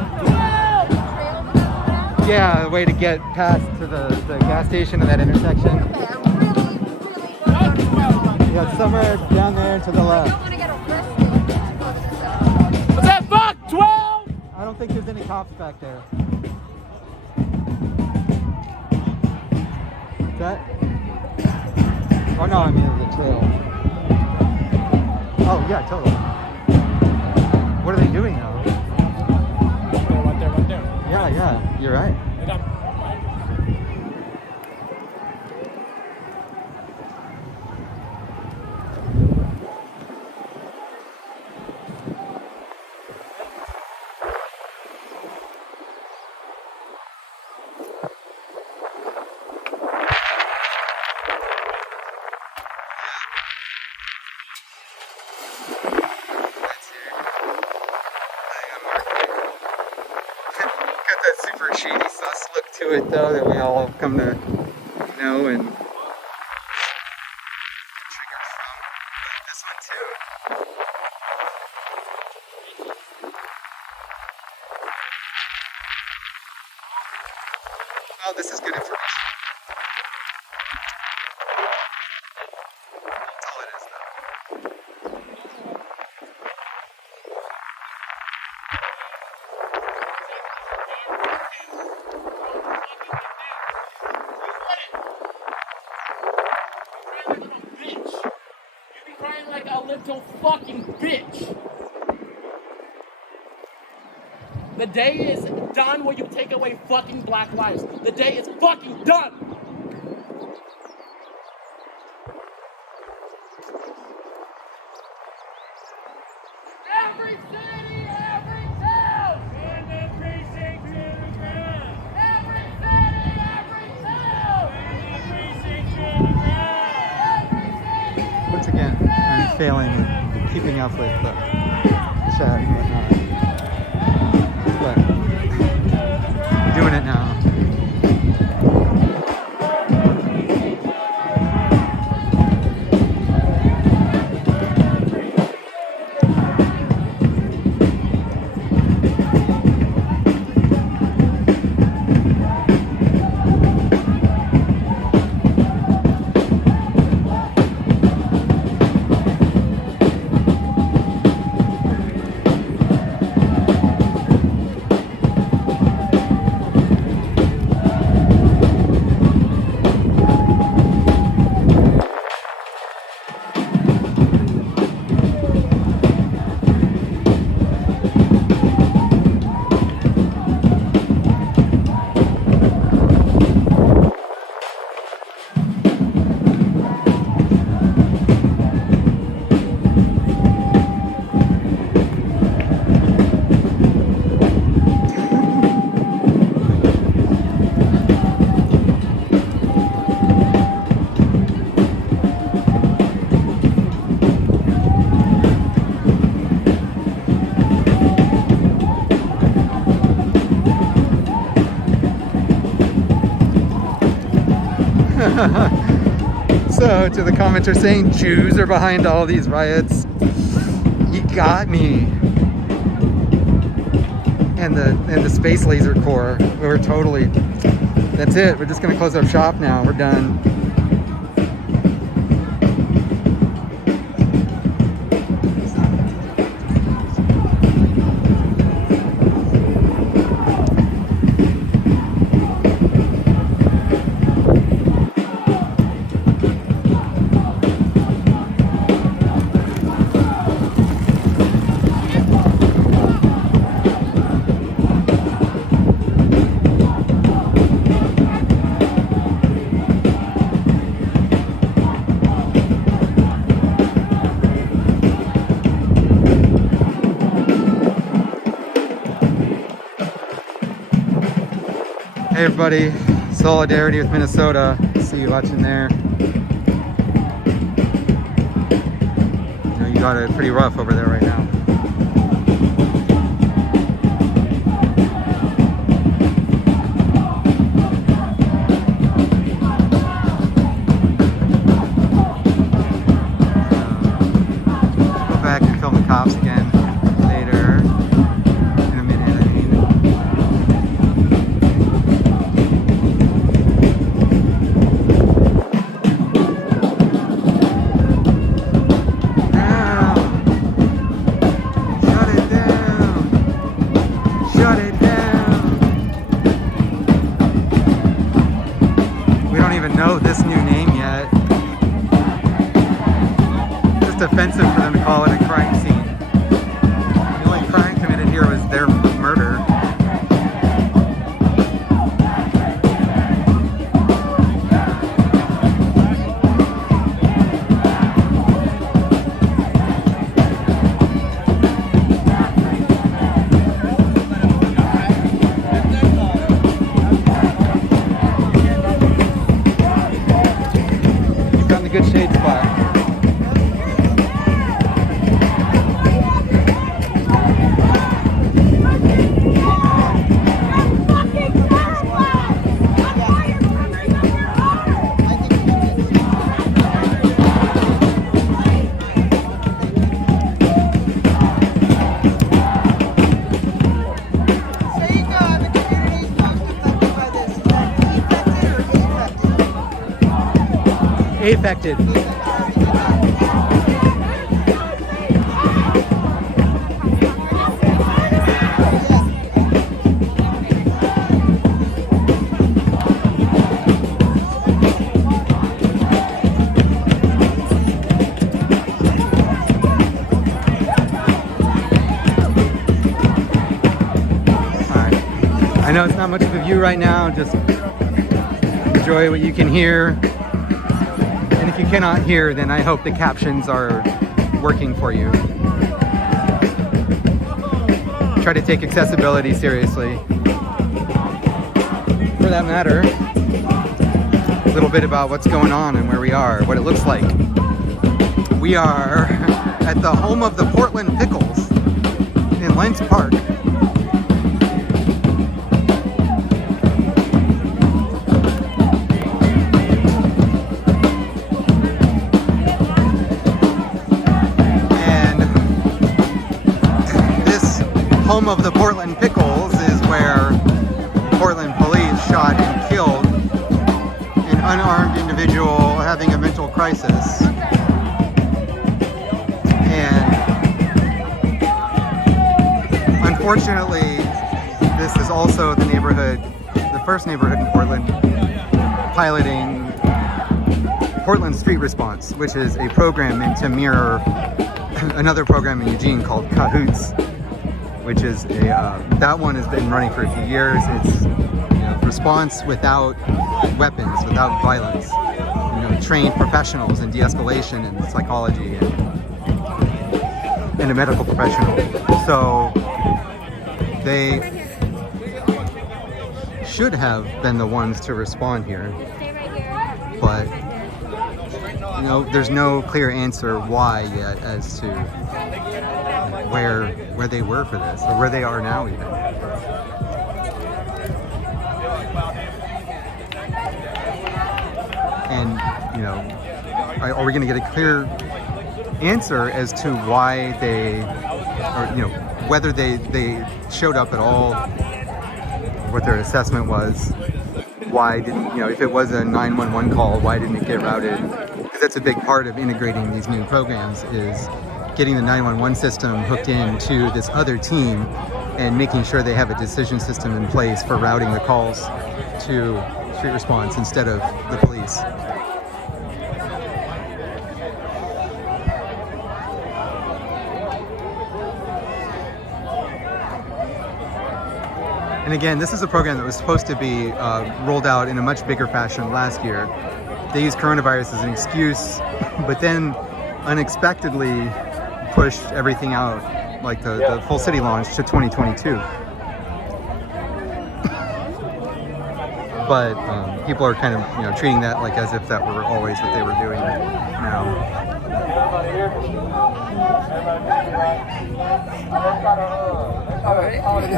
Yeah, a way to get past to the gas station at that intersection. Yeah, it's somewhere down there to the left. What's that, fuck? 12? I don't think there's any cops back there. Is that? Oh no, I mean the trail. Oh yeah, totally. What are they doing now? Right there. Yeah, you're right. Got that super shady sus look to it though that we all have come to know and trigger from. This one too. Oh, this is good information. That's all it is though. Like a little fucking bitch. The day is done where you take away fucking black lives. The day is fucking done. Every city, every town. And the precinct to the ground. Every city, every town. And the precinct to the ground. failing in keeping up with the chat and whatnot. But doing it now. So to the commenter saying Jews are behind all these riots, you got me. And the Space Laser Corps, we're totally, that's it. We're just gonna close up shop now. We're done. Hey everybody, solidarity with Minnesota. See you watching there. You know, you got it pretty rough over there right now. Go back and film the cops again later. In a minute, I mean. Know this new name yet. Just offensive for them to call it a crime scene. The only crime committed here was their murder. Good shade spot. Affected. I know it's not much of a view right now, just enjoy what you can hear. And if you cannot hear, then I hope the captions are working for you. Try to take accessibility seriously. For that matter, a little bit about what's going on and where we are, what it looks like. We We are at the home of the Portland Pickles in Lents Park. And this home of the Portland Pickles is where Portland police shot and killed an unarmed individual having a mental crisis. Unfortunately, this is also the neighborhood, the first neighborhood in Portland, piloting Portland Street Response, which is a program meant to mirror another program in Eugene called Cahoots, which is that one has been running for a few years. It's response without weapons, without violence. Trained professionals in de-escalation and psychology and a medical professional. So they should have been the ones to respond here, but there's no clear answer why yet as to where they were for this, or where they are now even. And are we going to get a clear answer as to why they, or whether they showed up at all, what their assessment was, why didn't, if it was a 911 call, why didn't it get routed? Because that's a big part of integrating these new programs, is getting the 911 system hooked into this other team and making sure they have a decision system in place for routing the calls to street response instead of the police. And again, this is a program that was supposed to be rolled out in a much bigger fashion last year. They used coronavirus as an excuse, but then unexpectedly pushed everything out, like the full city launch, to 2022. But people are kind of treating that like as if that were always what they were doing now. Alright. How you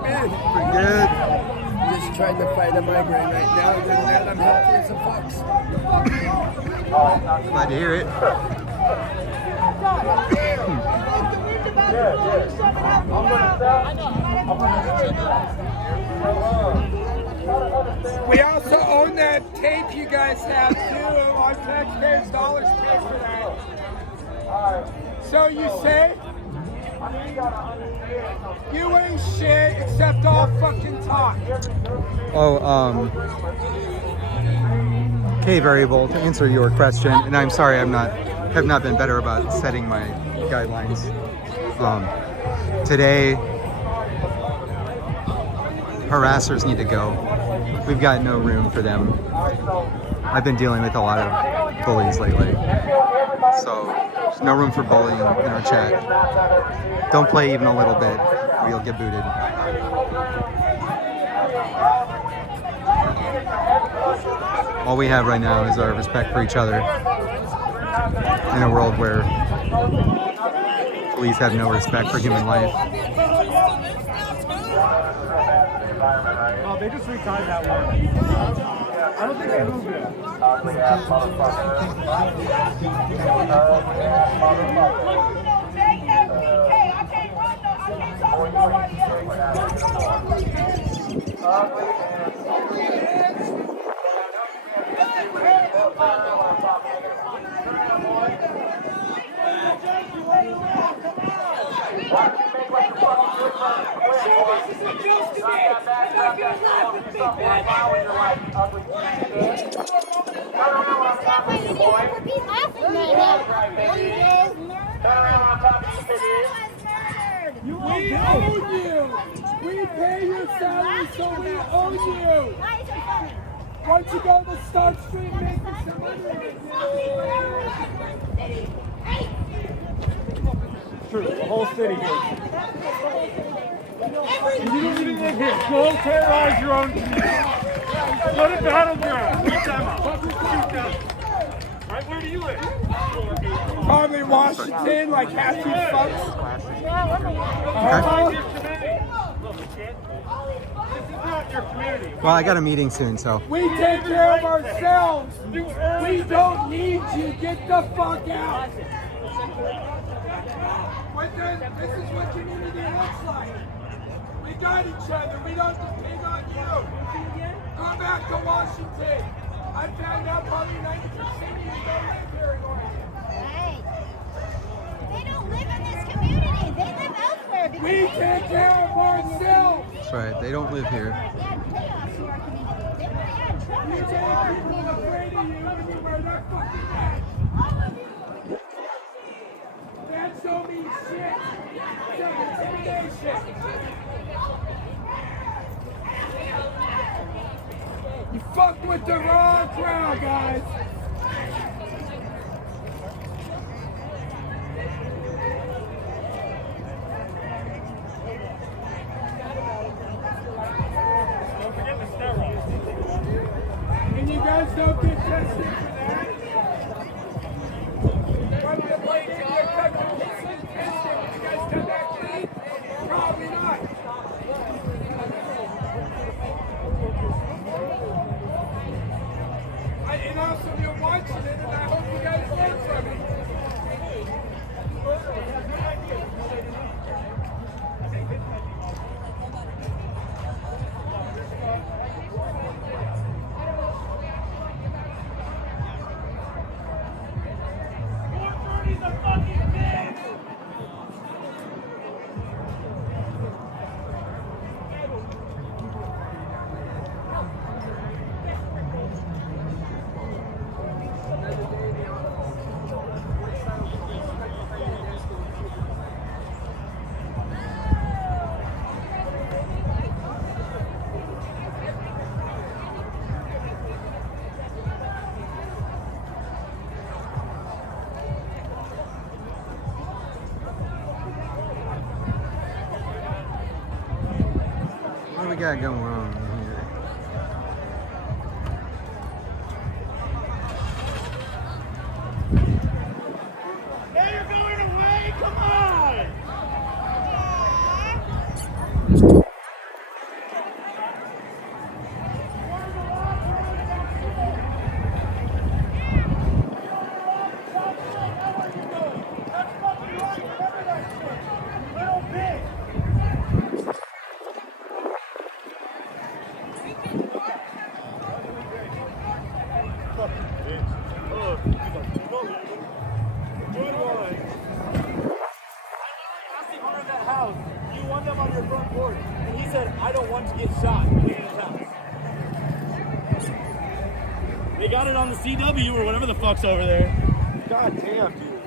been? Pretty good. Just trying to fight a migraine right now. Other than that, I'm healthy as a fox. Glad to hear it. We also own that tape you guys have too. Our taxpayers' dollars pay for that. So you say? You ain't shit except all fucking talk. K variable, to answer your question, and I'm sorry have not been better about setting my guidelines. Today, harassers need to go. We've got no room for them. I've been dealing with a lot of bullies lately, so there's no room for bullying in our chat. Don't play even a little bit, or you'll get booted. All we have right now is our respect for each other in a world where police have no respect for human life. Oh, they just retired that one. I don't think they moved it. We owe you! We pay your salary, so we owe you! Why don't you go to Stark Street and make some money? True, the whole city goes. You don't even get hit. Go terrorize your own community. Go to battleground. Beat them up. Right, where do you live? Probably Washington, like half these fucks. Well, I got a meeting soon, so. We take care of ourselves. We don't need you. Get the fuck out. But then, this is what community looks like. We got each other. We don't depend on you. Come back to Washington. I found out probably 90% of you don't live here in Oregon. Hey, they don't live in this community. They live elsewhere. Because We take care of ourselves. That's right, they don't live here. They add chaos to our community. They want to add trouble You to take our people community. afraid of you and you wear that fucking mask. All of you. That don't mean shit. It's intimidation. You fucked with the wrong crowd, guys. Don't forget the steroids. And you guys don't get tested for that? What the blade in your country isn't tested when you guys come back clean? Probably not. And also you're watching it, and I hope you guys learn from it. What do we got going on here? Hey, you're going away? Come on! You won them on your front porch, and he said, I don't want to get shot in his house. They got it on the CW or whatever the fuck's over there. God damn, dude.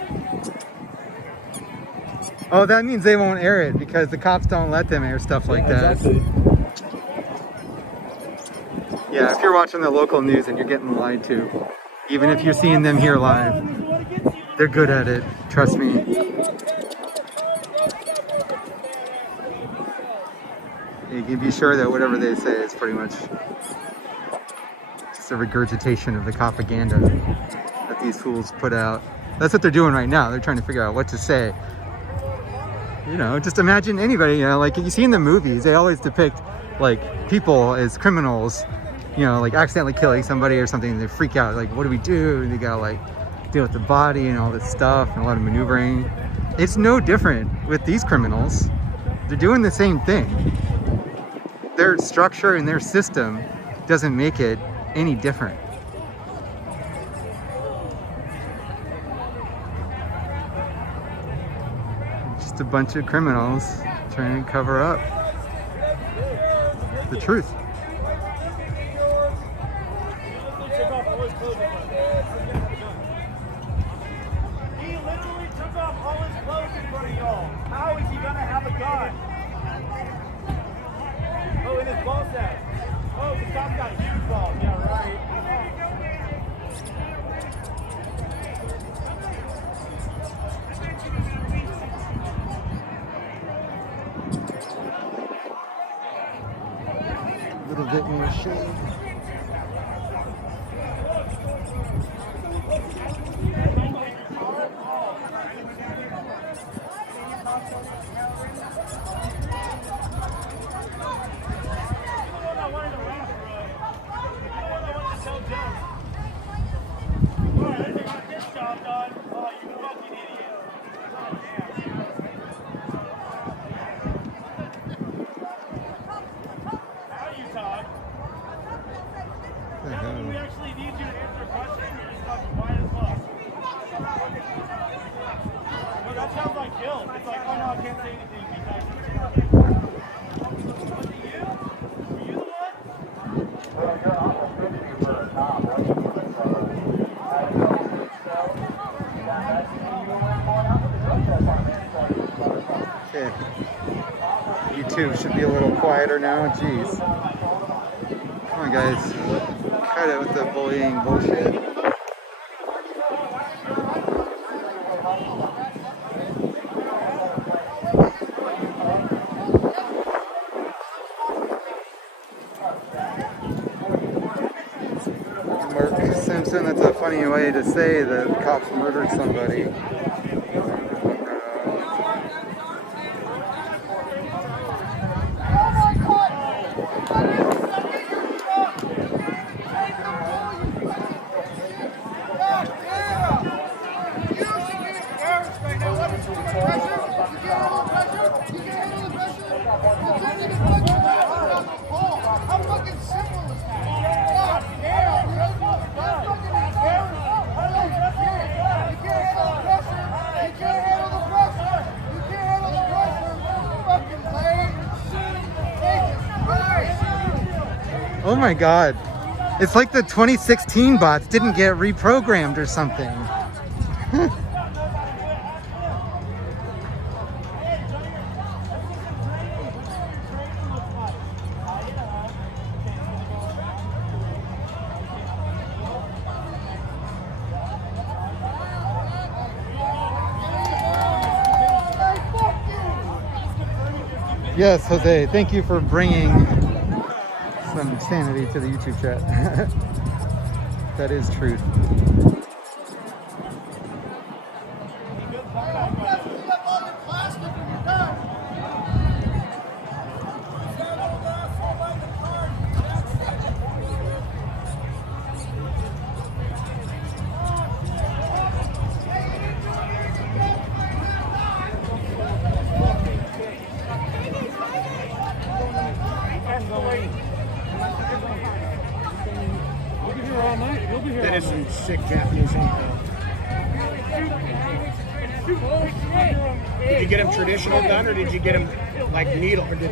Oh, that means they won't air it because the cops don't let them air stuff like that. Exactly. Yeah, if you're watching the local news and you're getting lied to, even if you're seeing them here live, they're good at it. Trust me. You can be sure that whatever they say is pretty much just a regurgitation of the propaganda that these fools put out. That's what they're doing right now. They're trying to figure out what to say. You know, just imagine anybody, you know, like you see in the movies, they always depict like people as criminals, you know, like accidentally killing somebody or something, and they freak out, like, what do we do? And they gotta like deal with the body and all this stuff and a lot of maneuvering. It's no different with these criminals. They're doing the same thing. Their structure and their system doesn't make it any different. Just a bunch of criminals trying to cover up the truth. He literally took off all his clothes in front of y'all. How is he gonna have a gun? Oh, in his ball sack. Oh, the cop got huge balls. Yeah, right. A little bit more shade. We actually need you to answer a question. You're just talking quiet as fuck. No, that sounds like guilt. It's like, oh no, I can't say anything because was it you? Were you the one? Well, you're awful finicky for a top. What do you think? I don't think so. That's you were going out with the drug test on there. Okay. YouTube should be a little quieter now. Jeez. Come on, guys. Cut it with the bullying bullshit. Mark Simpson, that's a funny way to say that the cops murdered somebody. Oh my god. It's like the 2016 bots didn't get reprogrammed or something. Yes, Jose, thank you for bringing some sanity to the YouTube chat. That is truth. That is some sick Japanese ink. Did you get him traditional gun or did you get him like needle or the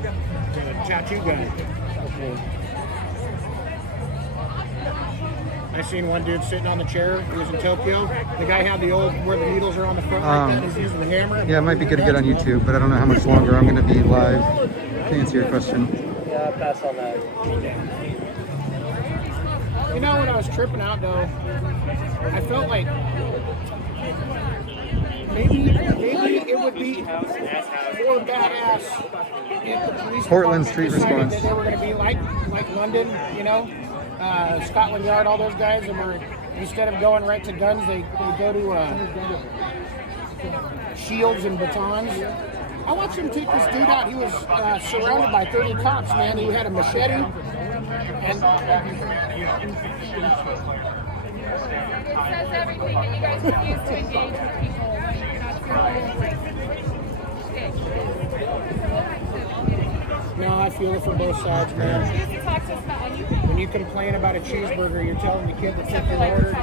tattoo gun? I seen one dude sitting on the chair. He was in Tokyo. The guy had the old where the needles are on the front like that. He's using the hammer. Yeah, it might be good to get on YouTube, but I don't know how much longer I'm going to be live to answer your question. Yeah, I'll pass on that. You know, when I was tripping out though, I felt like maybe it would be more badass if the police Portland department street decided response. that they were going to be like London, you know, Scotland Yard, all those guys, and were instead of going right to guns, they go to shields and batons. I watched him take this dude out. He was surrounded by 30 cops, man. He had a machete. And It says everything that you guys refuse to engage with people when you're not no, I feel it from both sides, man. When you complain about a cheeseburger, you're telling the kid that took your order.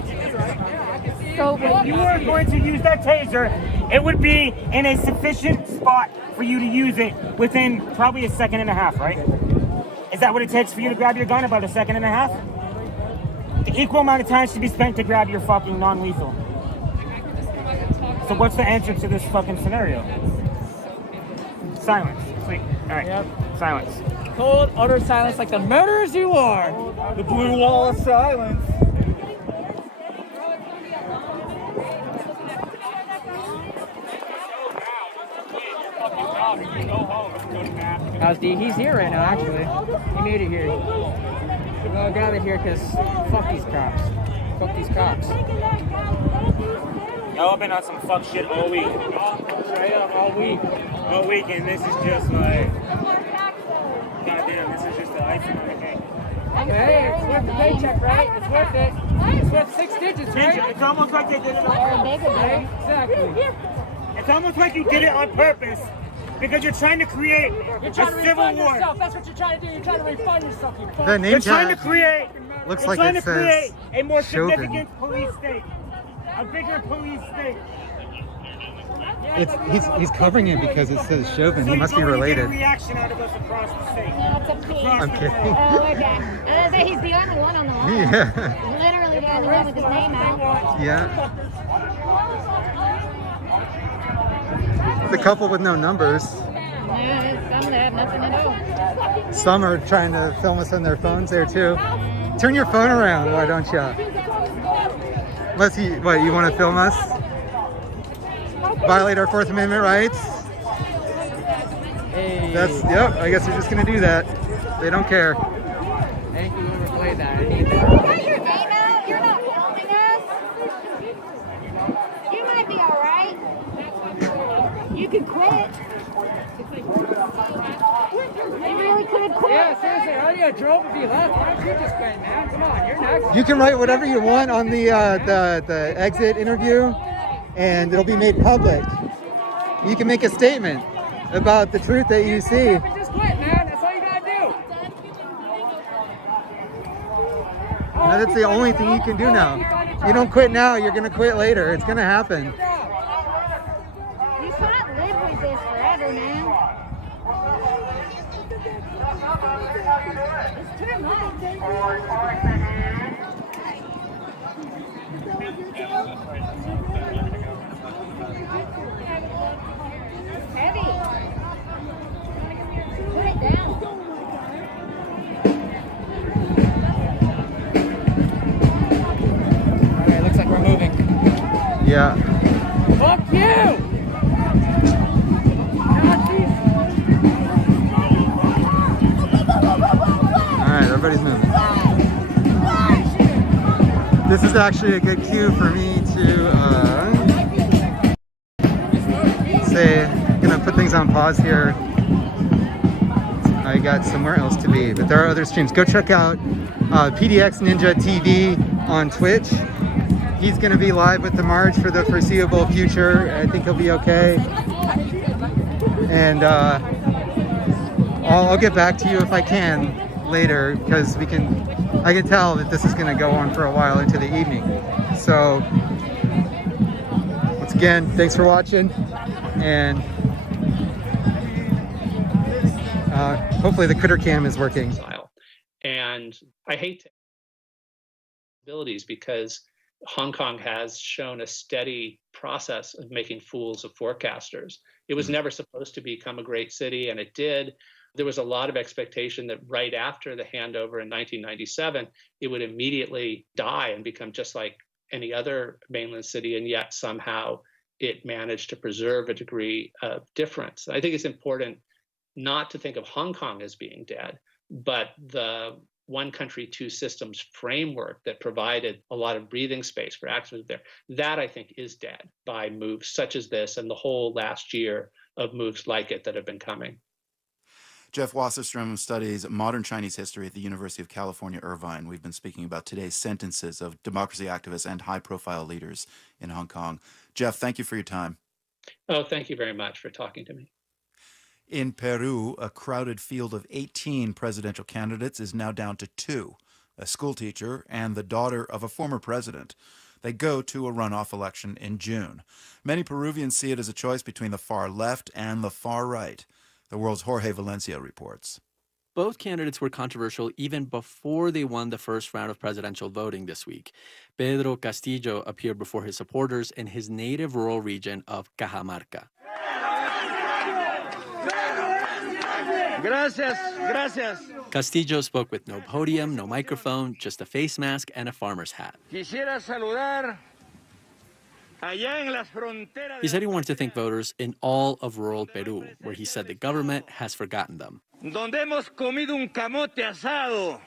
So if you were going to use that taser, it would be in a sufficient spot for you to use it within probably a second and a half, right? Is that what it takes for you to grab your gun? About a second and a half? The equal amount of time should be spent to grab your fucking non-lethal. So what's the answer to this fucking scenario? Silence. Sweet. All right. Yep. Silence. Cold, utter silence like the murderers you are. The blue wall of silence. How's D? He's here right now, actually. He made it here. Well, grab it here because fuck these cops. Fuck these cops. Y'all have been on some fuck shit all week. Straight up all week. All week, and this is just like, goddamn, this is just the icing on the cake. Hey, it's worth the paycheck, right? It's worth it. It's worth 6 digits, right? It's almost like they did it on purpose. Right? Exactly. It's almost like you did it on purpose because you're trying to create You're a trying to civil refund war. yourself. That's what you're trying to do. You're trying to refund yourself. You fuck. The name You're trying to tag create. looks You're like trying it to create says a more Chauvin. significant police state, a bigger police state. He's covering it because it says Chauvin. So He must be you're going to get related. a reaction out of us across the state. That's a piece. I'm kidding. Oh, okay. I was say he's the only one on the line. Yeah. He's literally the only one with his name out. Yeah. The couple with no numbers. Yeah, some that have nothing to do. Some are trying to film us on their phones there too. Turn your phone around, why don't you? Unless you want to film us? Violate our Fourth Amendment rights? Yep, I guess we're just gonna do that. They don't care. Thank you for playing that. I need that. You got your name out? You're not filming us? You might be alright. You could quit. You really could quit. Yeah, seriously, all you drove if you left. Why don't you just quit, man? Come on, you're next. You can write whatever you want on the exit interview, and it'll be made public. You can make a statement about the truth that you see. Just quit, man. That's all you gotta do. Now, that's the only thing you can do now. You don't quit now, you're gonna quit later. It's gonna happen. You can't live with this forever, man. It's too much. Heavy. Put it down. Okay, looks like we're moving. Yeah. Fuck you! Alright, everybody's moving. This is actually a good cue for me to say, gonna put things on pause here. I got somewhere else to be, but there are other streams. Go check out PDX Ninja TV on Twitch. He's gonna be live with the march for the foreseeable future. I think he'll be okay. And I'll get back to you if I can later, because I can tell that this is gonna go on for a while into the evening. So once again, thanks for watching, and hopefully the critter cam is working. And I hate abilities because Hong Kong has shown a steady process of making fools of forecasters. It was never supposed to become a great city, and it did. There was a lot of expectation that right after the handover in 1997, it would immediately die and become just like any other mainland city, and yet somehow it managed to preserve a degree of difference. I think it's important not to think of Hong Kong as being dead, but the one country, two systems framework that provided a lot of breathing space for activism there, that I think is dead by moves such as this and the whole last year of moves like it that have been coming. Jeff Wasserstrom studies modern Chinese history at the University of California, Irvine. We've been speaking about today's sentences of democracy activists and high-profile leaders in Hong Kong. Jeff, thank you for your time. Oh, thank you very much for talking to me. In Peru, a crowded field of 18 presidential candidates is now down to 2, a schoolteacher and the daughter of a former president. They go to a runoff election in June. Many Peruvians see it as a choice between the far left and the far right. The World's Jorge Valencia reports. Both candidates were controversial even before they won the first round of presidential voting this week. Pedro Castillo appeared before his supporters in his native rural region of Cajamarca. Gracias, gracias. Castillo spoke with no podium, no microphone, just a face mask and a farmer's hat. Quisiera saludar allá en las fronteras. He said he wanted to thank voters in all of rural Peru, where he said the government has forgotten them. Donde hemos comido un camote asado.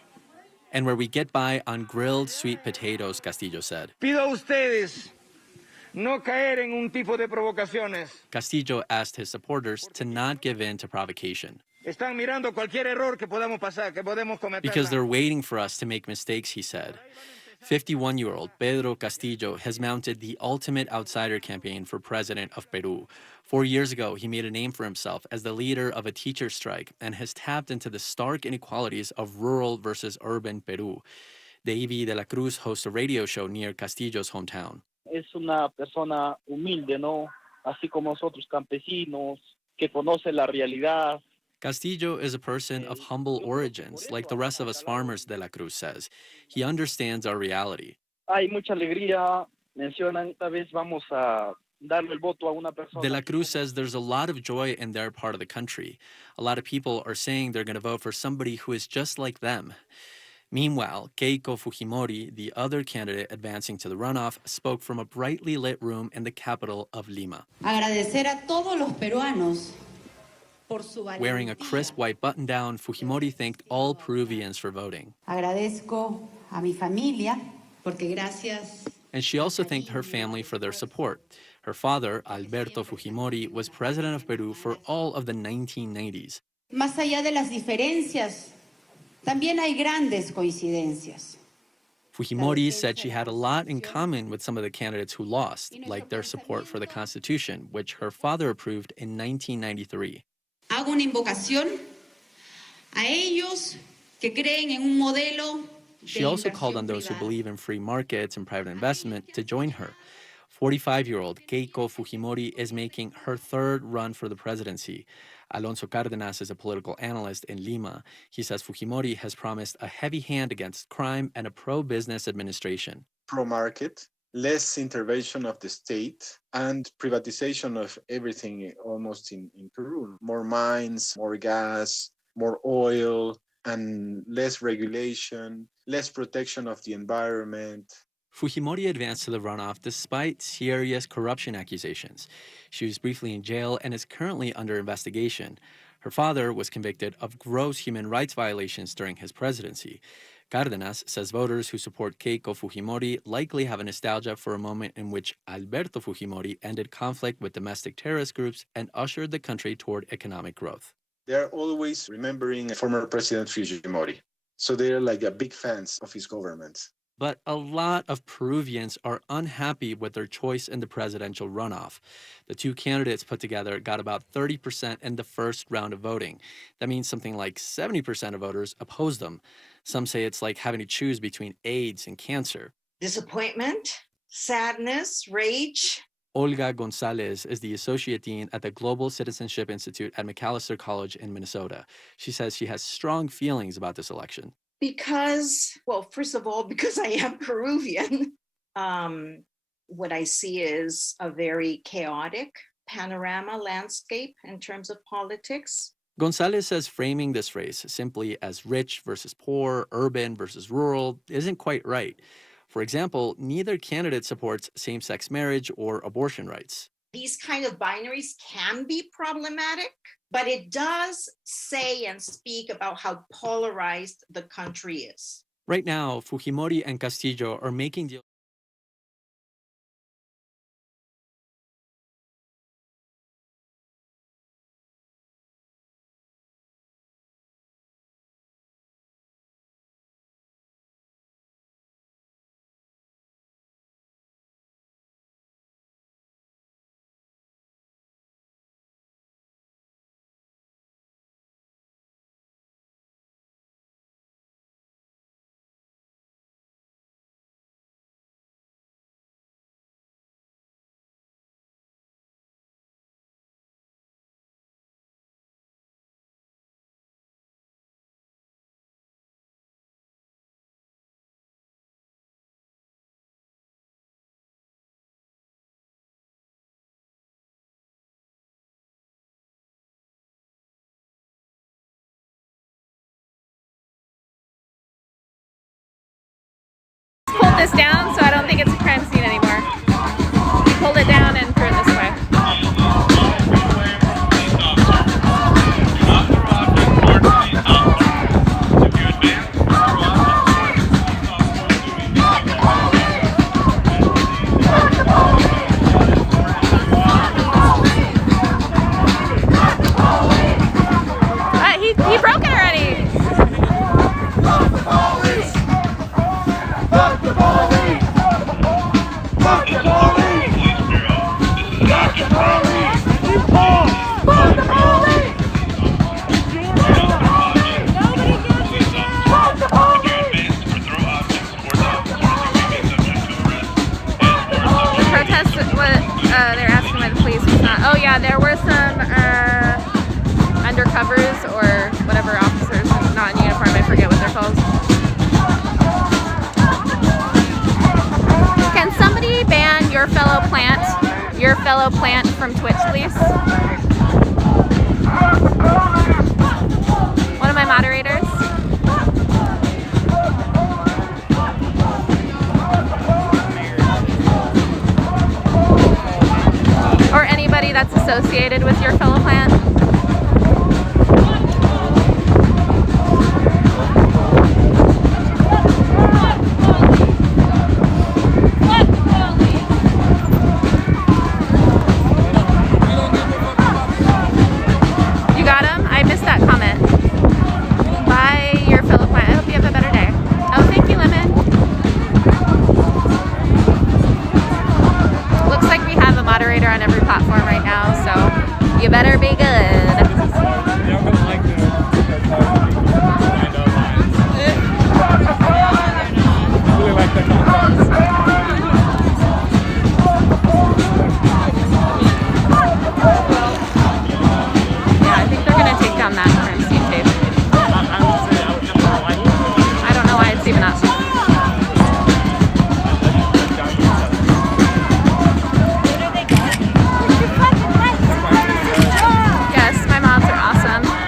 And where we get by on grilled sweet potatoes, Castillo said. Pido a ustedes no caer en un tipo de provocaciones. Castillo asked his supporters to not give in to provocation. Están mirando cualquier error que podamos pasar, que podemos cometer. Because they're waiting for us to make mistakes, he said. 51-year-old Pedro Castillo has mounted the ultimate outsider campaign for president of Peru. 4 years ago, he made a name for himself as the leader of a teacher strike and has tapped into the stark inequalities of rural versus urban Peru. Davy de la Cruz hosts a radio show near Castillo's hometown. Es una persona humilde, ¿no? Así como nosotros campesinos, que conoce la realidad. Castillo is a person of humble origins, like the rest of us farmers, de la Cruz says. He understands our reality. Hay mucha alegría. Mencionan, esta vez vamos a darle el voto a una persona. De la Cruz says there's a lot of joy in their part of the country. A lot of people are saying they're going to vote for somebody who is just like them. Meanwhile, Keiko Fujimori, the other candidate advancing to the runoff, spoke from a brightly lit room in the capital of Lima. Agradecer a todos los peruanos por su valentía. Wearing a crisp white button-down, Fujimori thanked all Peruvians for voting. Agradezco a mi familia porque gracias. And she also thanked her family for their support. Her father, Alberto Fujimori, was president of Peru for all of the 1990s. Más allá de las diferencias, también hay grandes coincidencias. Fujimori said she had a lot in common with some of the candidates who lost, like their support for the Constitution, which her father approved in 1993. Hago una invocación a ellos que creen en un modelo. She also called on those who believe in free markets and private investment to join her. 45-year-old Keiko Fujimori is making her third run for the presidency. Alonso Cárdenas is a political analyst in Lima. He says Fujimori has promised a heavy hand against crime and a pro-business administration. Pro-market, less intervention of the state, and privatization of everything almost in Peru. More mines, more gas, more oil, and less regulation, less protection of the environment. Fujimori advanced to the runoff despite serious corruption accusations. She was briefly in jail and is currently under investigation. Her father was convicted of gross human rights violations during his presidency. Cárdenas says voters who support Keiko Fujimori likely have a nostalgia for a moment in which Alberto Fujimori ended conflict with domestic terrorist groups and ushered the country toward economic growth. They're always remembering former President Fujimori. So they're like big fans of his government. But a lot of Peruvians are unhappy with their choice in the presidential runoff. The two candidates put together got about 30% in the first round of voting. That means something like 70% of voters oppose them. Some say it's like having to choose between AIDS and cancer. Disappointment, sadness, rage. Olga Gonzalez is the associate dean at the Global Citizenship Institute at Macalester College in Minnesota. She says she has strong feelings about this election. Because, well, first of all, because I am Peruvian, what I see is a very chaotic panorama landscape in terms of politics. Gonzalez says framing this race simply as rich versus poor, urban versus rural isn't quite right. For example, neither candidate supports same-sex marriage or abortion rights. These kind of binaries can be problematic, but it does say and speak about how polarized the country is. Right now, Fujimori and Castillo are making deals. fellow plant from Twitch, please? One of my moderators. Or anybody that's associated with your fellow plant. You got him? I missed that comment. Bye, your fellow plant. I hope you have a better day. Oh, thank you, Lemon. Looks like we have a moderator on every platform right now, so you better be good.